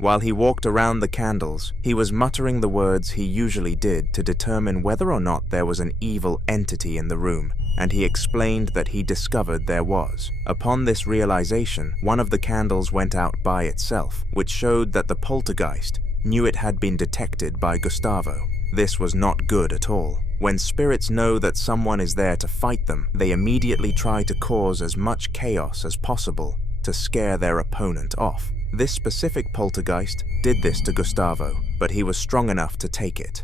While he walked around the candles, he was muttering the words he usually did to determine whether or not there was an evil entity in the room, and he explained that he discovered there was. Upon this realization, one of the candles went out by itself, which showed that the poltergeist knew it had been detected by Gustavo. This was not good at all. When spirits know that someone is there to fight them, they immediately try to cause as much chaos as possible to scare their opponent off. This specific poltergeist did this to Gustavo, but he was strong enough to take it.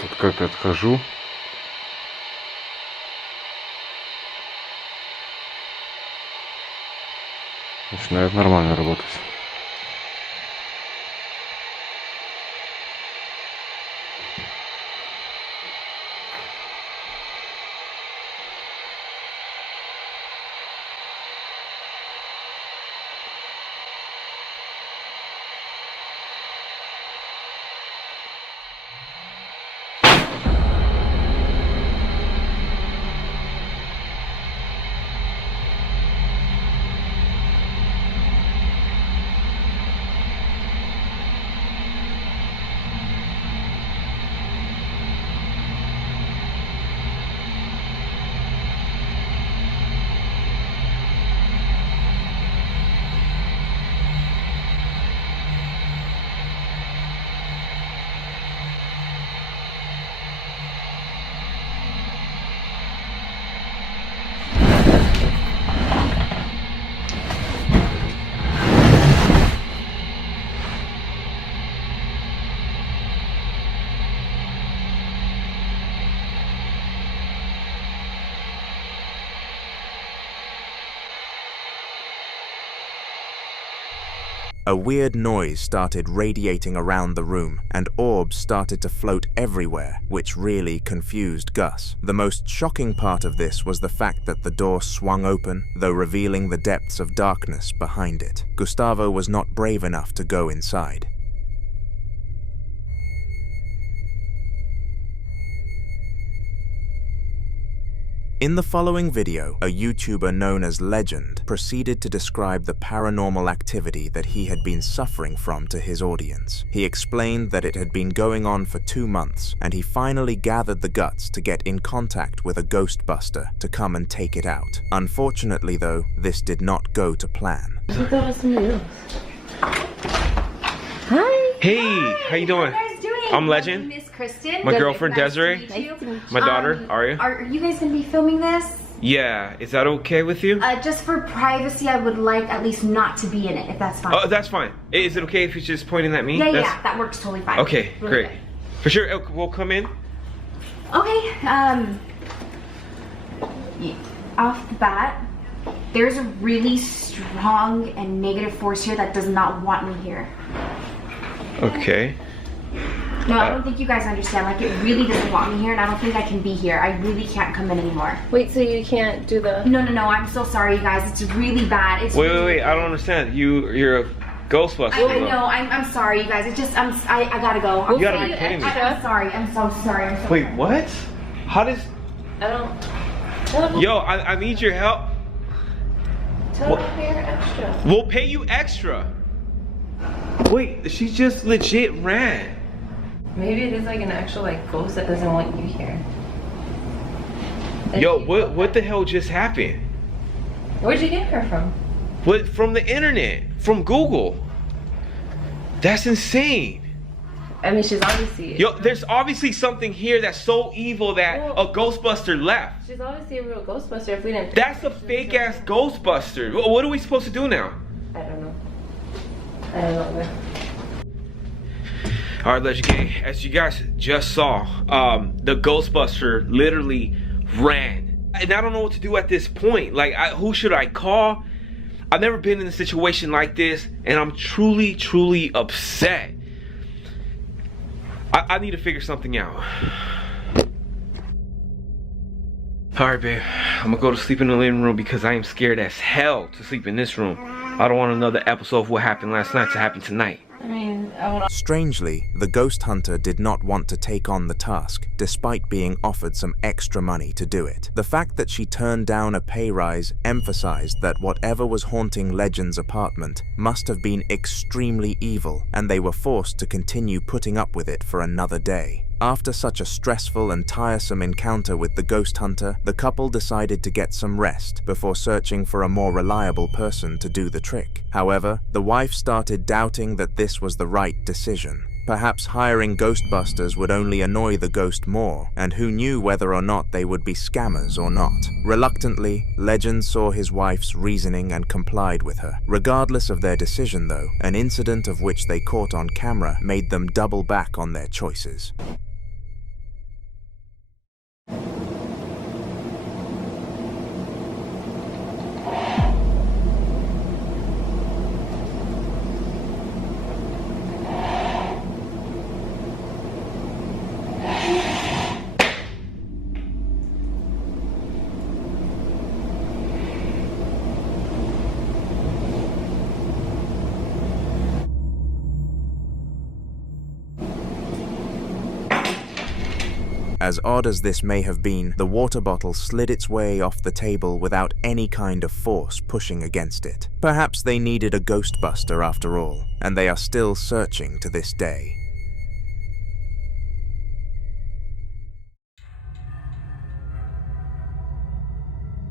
Вот как отхожу. Начинает нормально работать. A weird noise started radiating around the room, and orbs started to float everywhere, which really confused Gus. The most shocking part of this was the fact that the door swung open, though revealing the depths of darkness behind it. Gustavo was not brave enough to go inside. In the following video, a YouTuber known as Legend proceeded to describe the paranormal activity that he had been suffering from to his audience. He explained that it had been going on for 2 months, and he finally gathered the guts to get in contact with a Ghostbuster to come and take it out. Unfortunately though, this did not go to plan. Hi. Hey, how you doing? How are you guys doing? I'm Legend. Miss Kristen. My girlfriend Nice to Desiree. meet you. My daughter Aria. Are you guys gonna be filming this? Yeah, is that okay with you? Just for privacy, I would like at least not to be in it, if that's fine. Oh, that's fine. Is it okay if you're just pointing at me? Yeah, that works totally fine. Okay, Really great. For sure, we'll come in. Okay, off the bat, there's a really strong and negative force here that does not want me here. Okay. No, I don't think you guys understand. Like, it really doesn't want me here, and I don't think I can be here. I really can't come in anymore. Wait, so you can't do the... No, I'm so sorry, you guys. It's really bad. It's Wait, I don't understand. You're a Ghostbuster. I know, I'm sorry, you guys. It's just, I gotta go. You gotta be kidding me. I'm sorry. I'm so sorry. Wait, what? How does... I don't... Yo, I need your help. Tell them to pay her extra. We'll pay you extra. Wait, she just legit ran. Maybe it is like an actual like ghost that doesn't want you here. Yo, what the hell just happened? Where'd you get her from? What, from the internet, from Google. That's insane. I mean, she's obviously... Yo, there's obviously something here that's so evil that a Ghostbuster left. She's obviously a real Ghostbuster if we didn't... That's a fake ass Ghostbuster. What are we supposed to do now? I don't know. I don't know. Alright, Legend Gang, as you guys just saw, the Ghostbuster literally ran. And I don't know what to do at this point. Like, who should I call? I've never been in a situation like this, and I'm truly upset. I need to figure something out. Alright, babe, I'm gonna go to sleep in the living room because I am scared as hell to sleep in this room. I don't want another episode of what happened last night to happen tonight. I mean, I wanna... Strangely, the ghost hunter did not want to take on the task, despite being offered some extra money to do it. The fact that she turned down a pay rise emphasized that whatever was haunting Legend's apartment must have been extremely evil, and they were forced to continue putting up with it for another day. After such a stressful and tiresome encounter with the ghost hunter, the couple decided to get some rest before searching for a more reliable person to do the trick. However, the wife started doubting that this was the right decision. Perhaps hiring Ghostbusters would only annoy the ghost more, and who knew whether or not they would be scammers or not. Reluctantly, Legend saw his wife's reasoning and complied with her. Regardless of their decision though, an incident of which they caught on camera made them double back on their choices. As odd as this may have been, the water bottle slid its way off the table without any kind of force pushing against it. Perhaps they needed a Ghostbuster after all, and they are still searching to this day.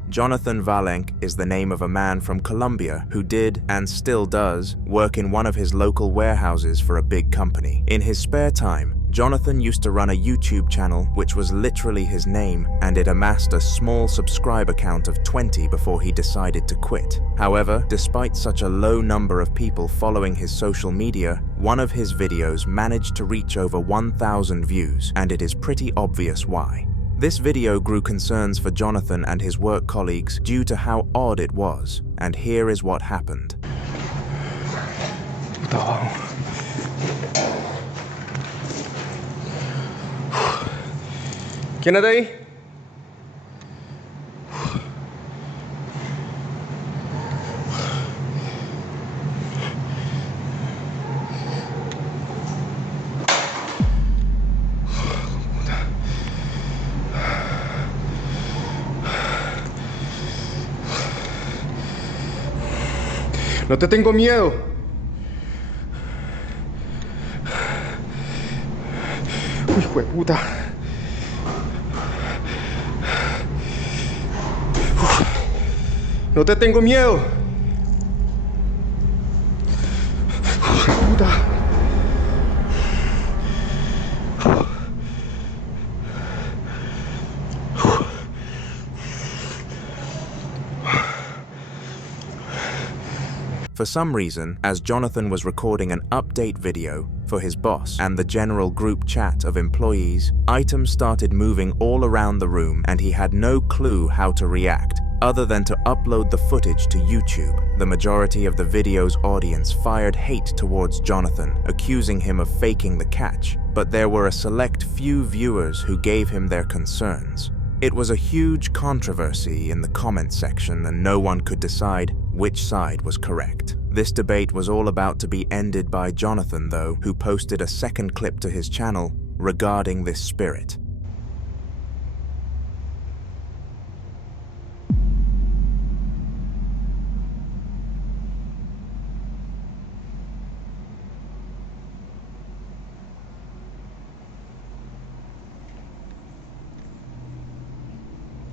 Jonathan Valenk is the name of a man from Colombia who did, and still does, work in one of his local warehouses for a big company. In his spare time, Jonathan used to run a YouTube channel which was literally his name, and it amassed a small subscriber count of 20 before he decided to quit. However, despite such a low number of people following his social media, one of his videos managed to reach over 1,000 views, and it is pretty obvious why. This video grew concerns for Jonathan and his work colleagues due to how odd it was, and here is what happened. ¿Quién está ahí? No te tengo miedo. Uy, hijo de puta. No te tengo miedo. Hijo de puta. For some reason, as Jonathan was recording an update video for his boss and the general group chat of employees, items started moving all around the room and he had no clue how to react, other than to upload the footage to YouTube. The majority of the video's audience fired hate towards Jonathan, accusing him of faking the catch, but there were a select few viewers who gave him their concerns. It was a huge controversy in the comment section and no one could decide which side was correct. This debate was all about to be ended by Jonathan, though, who posted a second clip to his channel regarding this spirit.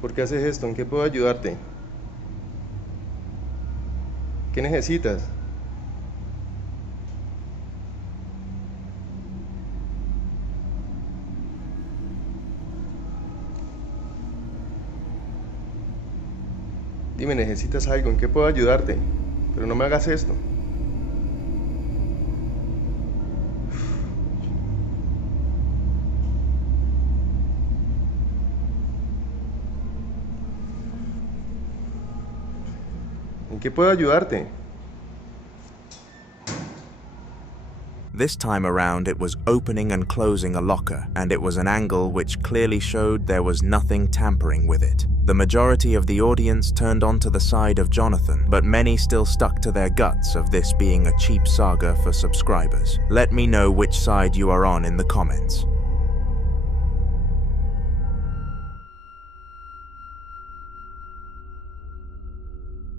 ¿Por qué haces esto? ¿En qué puedo ayudarte? ¿Qué necesitas? Dime, ¿necesitas algo? ¿En qué puedo ayudarte? Pero no me hagas esto. ¿En qué puedo ayudarte? This time around, it was opening and closing a locker, and it was an angle which clearly showed there was nothing tampering with it. The majority of the audience turned onto the side of Jonathan, but many still stuck to their guts of this being a cheap saga for subscribers. Let me know which side you are on in the comments.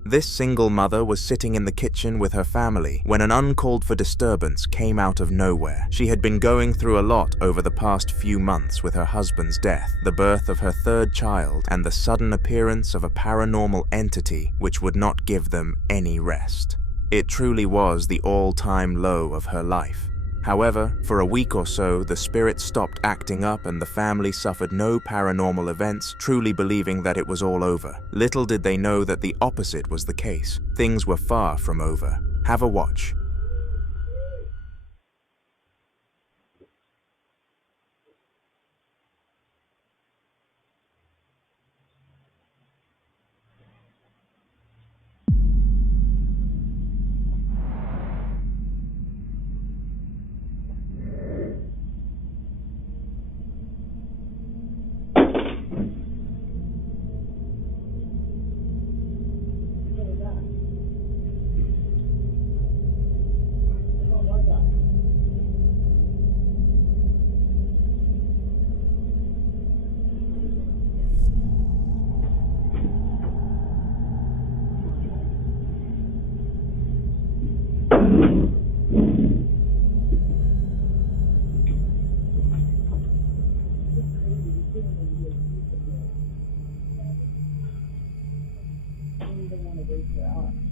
This single mother was sitting in the kitchen with her family when an uncalled-for disturbance came out of nowhere. She had been going through a lot over the past few months with her husband's death, the birth of her third child, and the sudden appearance of a paranormal entity which would not give them any rest. It truly was the all-time low of her life. However, for a week or so, the spirit stopped acting up and the family suffered no paranormal events, truly believing that it was all over. Little did they know that the opposite was the case. Things were far from over. Have a watch.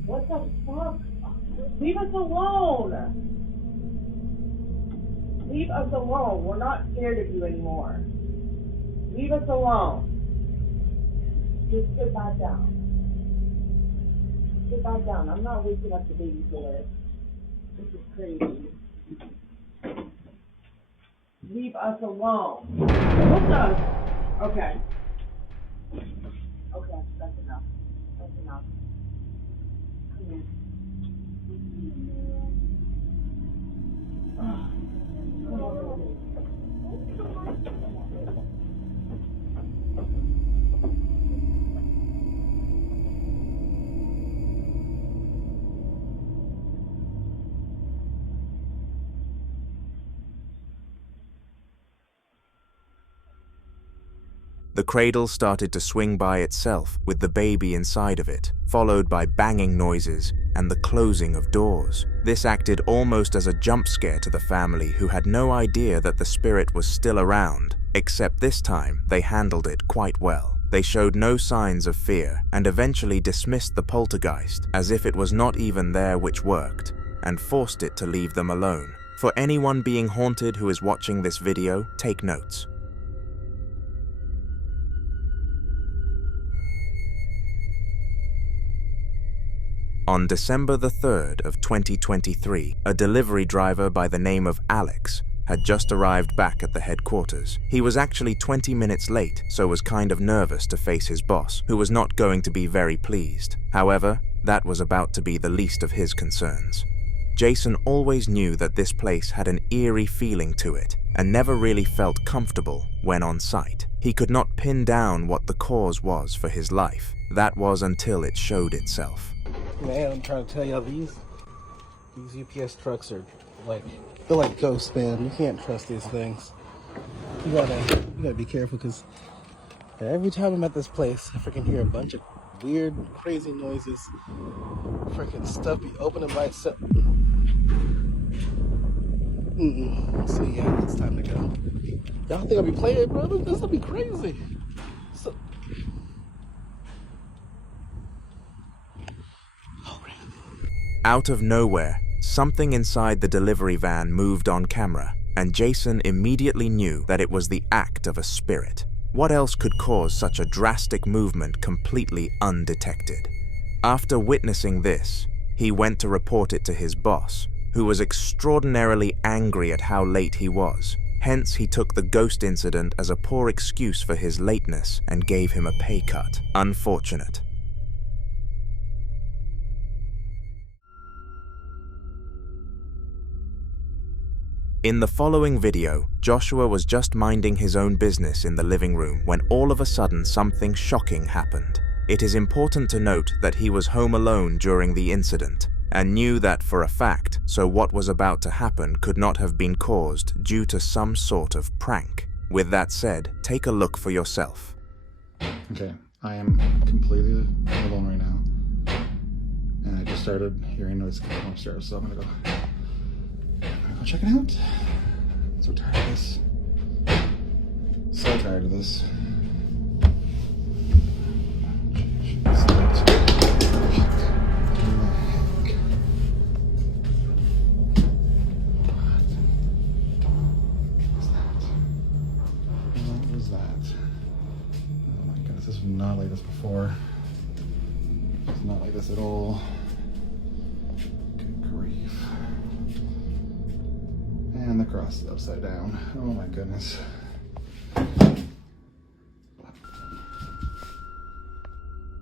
What the fuck? Leave us alone! Leave us alone. We're not scared of you anymore. Leave us alone. Just sit back down. Sit back down. I'm not waking up the baby for it. This is crazy. Leave us alone. What the? Okay. Okay, that's enough. That's enough. Come here. Come over here. The cradle started to swing by itself with the baby inside of it, followed by banging noises and the closing of doors. This acted almost as a jump scare to the family, who had no idea that the spirit was still around, except this time they handled it quite well. They showed no signs of fear and eventually dismissed the poltergeist as if it was not even there, which worked, and forced it to leave them alone. For anyone being haunted who is watching this video, take notes. On December the 3rd of 2023, a delivery driver by the name of Alex had just arrived back at the headquarters. He was actually 20 minutes late, so was kind of nervous to face his boss, who was not going to be very pleased. However, that was about to be the least of his concerns. Jason always knew that this place had an eerie feeling to it, and never really felt comfortable when on site. He could not pin down what the cause was for his life. That was until it showed itself. Man, I'm trying to tell y'all, these UPS trucks are like, they're like ghosts, man. You can't trust these things. You gotta be careful, because every time I'm at this place, I freaking hear a bunch of weird, crazy noises. Freaking stuff be opening by itself. So yeah, it's time to go. Y'all think I'll be playing, bro? This will be crazy. So... Out of nowhere, something inside the delivery van moved on camera, and Jason immediately knew that it was the act of a spirit. What else could cause such a drastic movement completely undetected? After witnessing this, he went to report it to his boss, who was extraordinarily angry at how late he was. Hence, he took the ghost incident as a poor excuse for his lateness and gave him a pay cut. Unfortunate. In the following video, Joshua was just minding his own business in the living room when all of a sudden something shocking happened. It is important to note that he was home alone during the incident and knew that for a fact, so what was about to happen could not have been caused due to some sort of prank. With that said, take a look for yourself. Okay, I am completely alone right now, and I just started hearing noise coming from upstairs, so I'm gonna go check it out. I'm so tired of this. So tired of this. What was that? Oh my goodness, this was not like this before. It's not like this at all. Good grief. And the cross is upside down. Oh my goodness.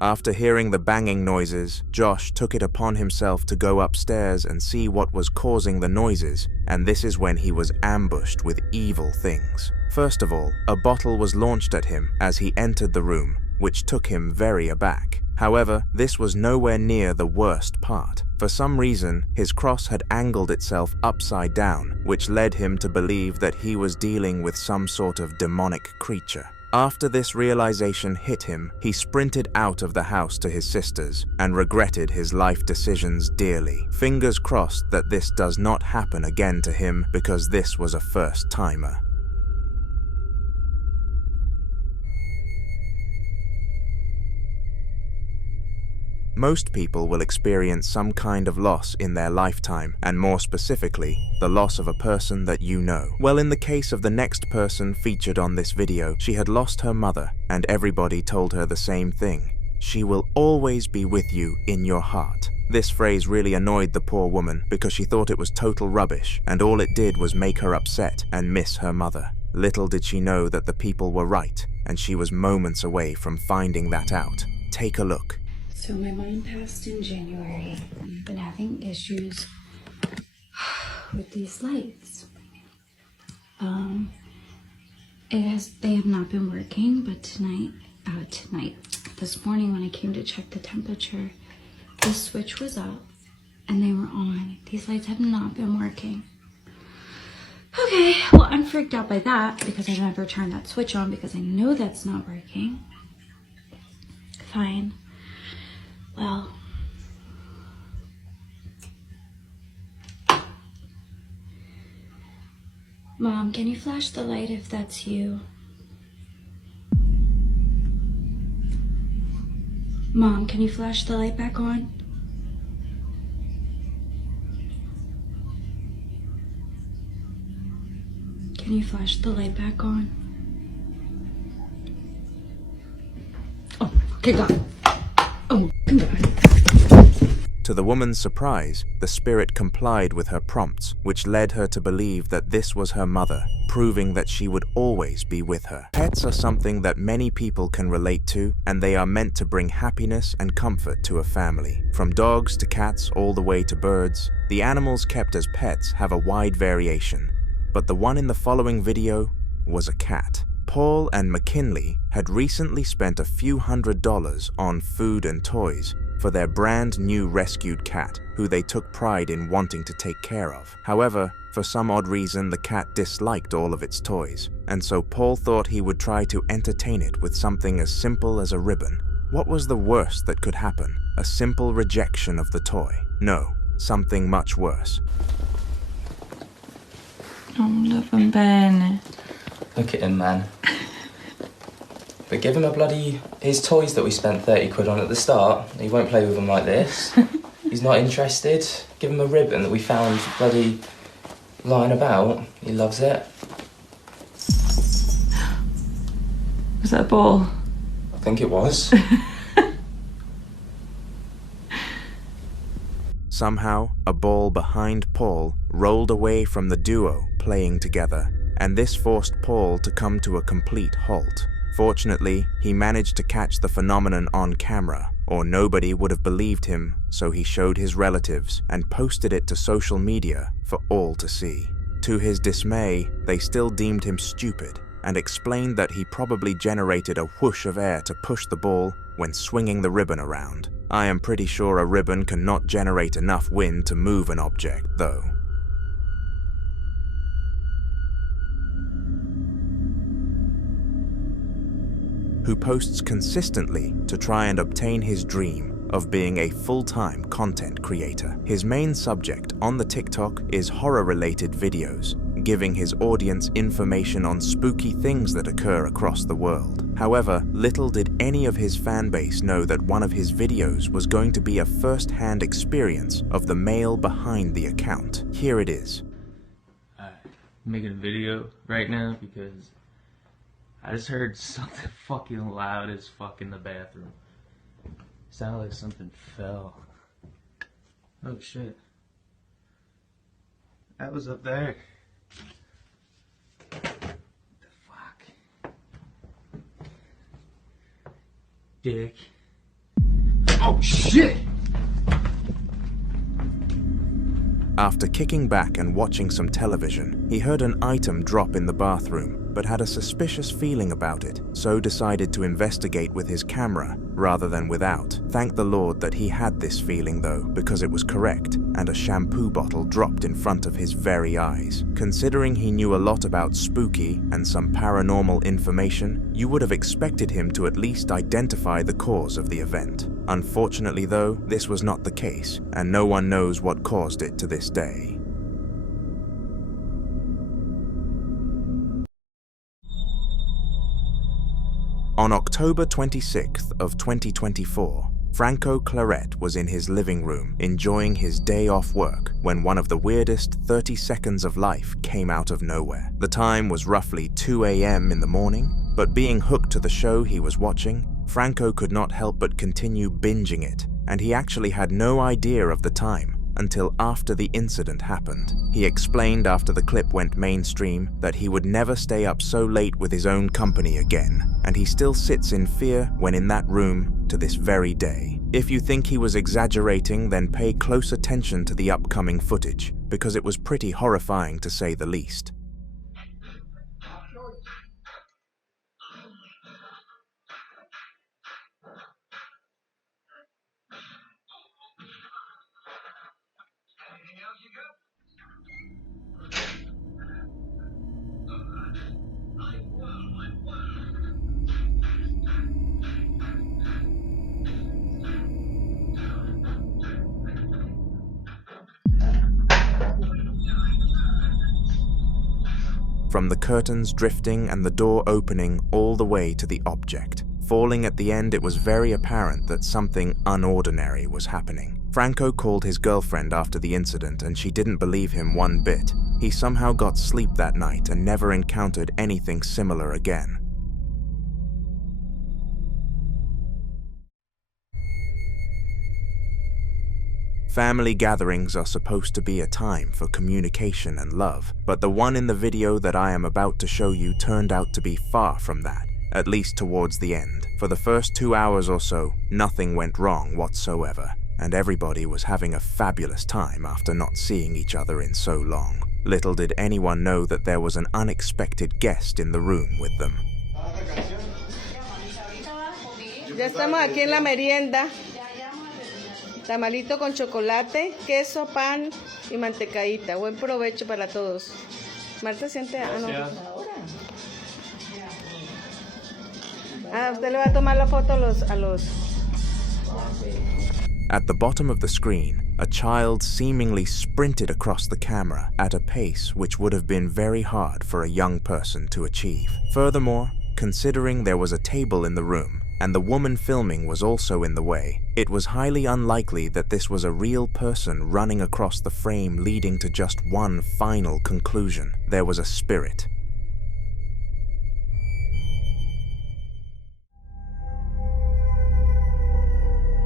After hearing the banging noises, Josh took it upon himself to go upstairs and see what was causing the noises, and this is when he was ambushed with evil things. First of all, a bottle was launched at him as he entered the room, which took him very aback. However, this was nowhere near the worst part. For some reason, his cross had angled itself upside down, which led him to believe that he was dealing with some sort of demonic creature. After this realization hit him, he sprinted out of the house to his sister's and regretted his life decisions dearly. Fingers crossed that this does not happen again to him, because this was a first-timer. Most people will experience some kind of loss in their lifetime, and more specifically, the loss of a person that you know. Well, in the case of the next person featured on this video, she had lost her mother, and everybody told her the same thing. She will always be with you in your heart. This phrase really annoyed the poor woman because she thought it was total rubbish, and all it did was make her upset and miss her mother. Little did she know that the people were right, and she was moments away from finding that out. Take a look. So my mom passed in January. I've been having issues with these lights. They have not been working, but this morning when I came to check the temperature, the switch was up and they were on. These lights have not been working. Okay, well, I'm freaked out by that because I never turned that switch on because I know that's not working. Fine. Well, Mom, can you flash the light if that's you? Mom, can you flash the light back on? Can you flash the light back on? Oh, okay, God. Oh, God. To the woman's surprise, the spirit complied with her prompts, which led her to believe that this was her mother, proving that she would always be with her. Pets are something that many people can relate to, and they are meant to bring happiness and comfort to a family. From dogs to cats all the way to birds, the animals kept as pets have a wide variation. But the one in the following video was a cat. Paul and McKinley had recently spent a few $100s on food and toys for their brand new rescued cat, who they took pride in wanting to take care of. However, for some odd reason, the cat disliked all of its toys, and so Paul thought he would try to entertain it with something as simple as a ribbon. What was the worst that could happen? A simple rejection of the toy? No, something much worse. Oh, love him, Ben. Look at him, man. But give him his toys that we spent 30 quid on at the start. He won't play with them like this. He's not interested. Give him a ribbon that we found bloody lying about. He loves it. Was that a ball? I think it was. Somehow, a ball behind Paul rolled away from the duo playing together, and this forced Paul to come to a complete halt. Fortunately, he managed to catch the phenomenon on camera, or nobody would have believed him, so he showed his relatives and posted it to social media for all to see. To his dismay, they still deemed him stupid and explained that he probably generated a whoosh of air to push the ball when swinging the ribbon around. I am pretty sure a ribbon cannot generate enough wind to move an object, though. Who posts consistently to try and obtain his dream of being a full-time content creator. His main subject on the TikTok is horror-related videos, giving his audience information on spooky things that occur across the world. However, little did any of his fanbase know that one of his videos was going to be a first-hand experience of the male behind the account. Here it is. I'm making a video right now because I just heard something fucking loud as fuck in the bathroom. Sounded like something fell. Oh shit. That was up there. What the fuck? Dick. Oh shit! After kicking back and watching some television, he heard an item drop in the bathroom, but had a suspicious feeling about it, so decided to investigate with his camera rather than without. Thank the Lord that he had this feeling though, because it was correct, and a shampoo bottle dropped in front of his very eyes. Considering he knew a lot about spooky and some paranormal information, you would have expected him to at least identify the cause of the event. Unfortunately though, this was not the case, and no one knows what caused it to this day. On October 26th of 2024, Franco Claret was in his living room enjoying his day off work when one of the weirdest 30 seconds of life came out of nowhere. The time was roughly 2 a.m. in the morning, but being hooked to the show he was watching, Franco could not help but continue binging it, and he actually had no idea of the time until after the incident happened. He explained after the clip went mainstream that he would never stay up so late with his own company again, and he still sits in fear when in that room to this very day. If you think he was exaggerating, then pay close attention to the upcoming footage, because it was pretty horrifying to say the least. From the curtains drifting and the door opening all the way to the object falling at the end, it was very apparent that something unordinary was happening. Franco called his girlfriend after the incident and she didn't believe him one bit. He somehow got sleep that night and never encountered anything similar again. Family gatherings are supposed to be a time for communication and love, but the one in the video that I am about to show you turned out to be far from that, at least towards the end. For the first 2 hours or so, nothing went wrong whatsoever, and everybody was having a fabulous time after not seeing each other in so long. Little did anyone know that there was an unexpected guest in the room with them. Ya estamos aquí en la merienda. Tamalito con chocolate, queso, pan y mantecadita. Buen provecho para todos. Marta, siente. Usted le va a tomar la foto a los. At the bottom of the screen, a child seemingly sprinted across the camera at a pace which would have been very hard for a young person to achieve. Furthermore, considering there was a table in the room, and the woman filming was also in the way, it was highly unlikely that this was a real person running across the frame, leading to just one final conclusion. There was a spirit.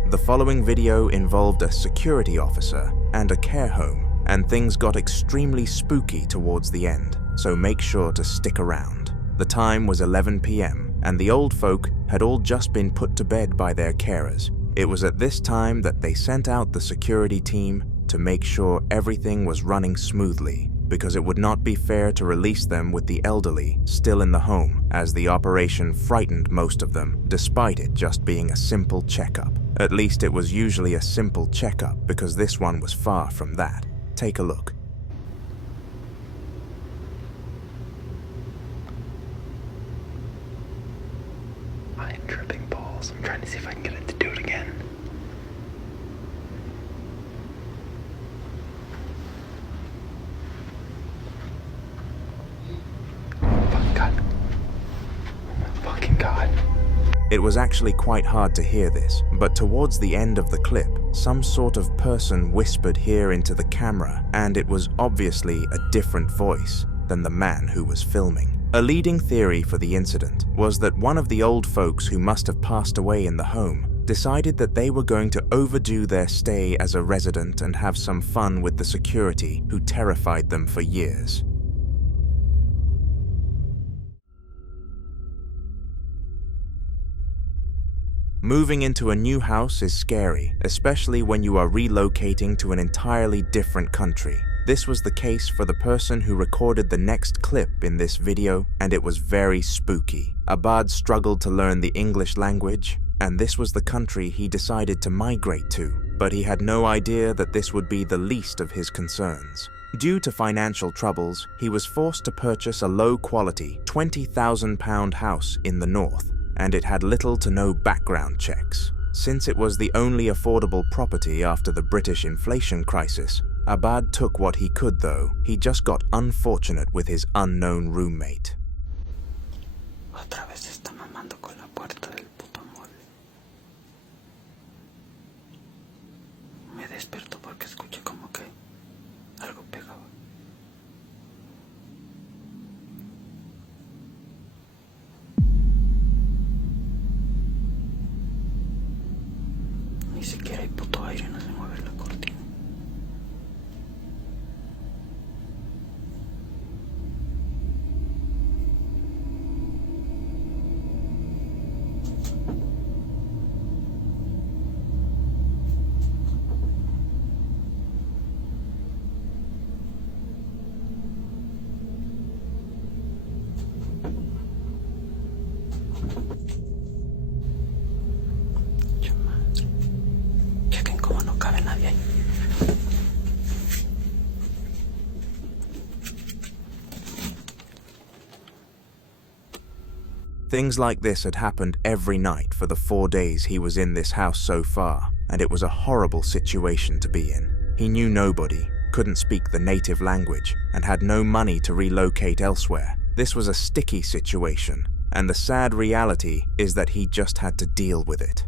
The following video involved a security officer and a care home, and things got extremely spooky towards the end, so make sure to stick around. The time was 11 p.m. and the old folk had all just been put to bed by their carers. It was at this time that they sent out the security team to make sure everything was running smoothly, because it would not be fair to release them with the elderly still in the home, as the operation frightened most of them, despite it just being a simple checkup. At least it was usually a simple checkup, because this one was far from that. Take a look. I am tripping balls. I'm trying to see if I can get it to do it again. Fucking God. It was actually quite hard to hear this, but towards the end of the clip, some sort of person whispered here into the camera, and it was obviously a different voice than the man who was filming. A leading theory for the incident was that one of the old folks who must have passed away in the home decided that they were going to overdo their stay as a resident and have some fun with the security who terrified them for years. Moving into a new house is scary, especially when you are relocating to an entirely different country. This was the case for the person who recorded the next clip in this video, and it was very spooky. Abad struggled to learn the English language, and this was the country he decided to migrate to, but he had no idea that this would be the least of his concerns. Due to financial troubles, he was forced to purchase a low-quality, £20,000 house in the north, and it had little to no background checks. Since it was the only affordable property after the British inflation crisis, Abad took what he could though. He just got unfortunate with his unknown roommate. Otra vez está mamando con la puerta del puto mueble. Me desperto porque escuché como que algo pegaba. Ni siquiera hay puto aire, no se mueve la cortina. Chequen cómo no cabe nadie ahí. Things like this had happened every night for the 4 days he was in this house so far, and it was a horrible situation to be in. He knew nobody, couldn't speak the native language, and had no money to relocate elsewhere. This was a sticky situation, and the sad reality is that he just had to deal with it.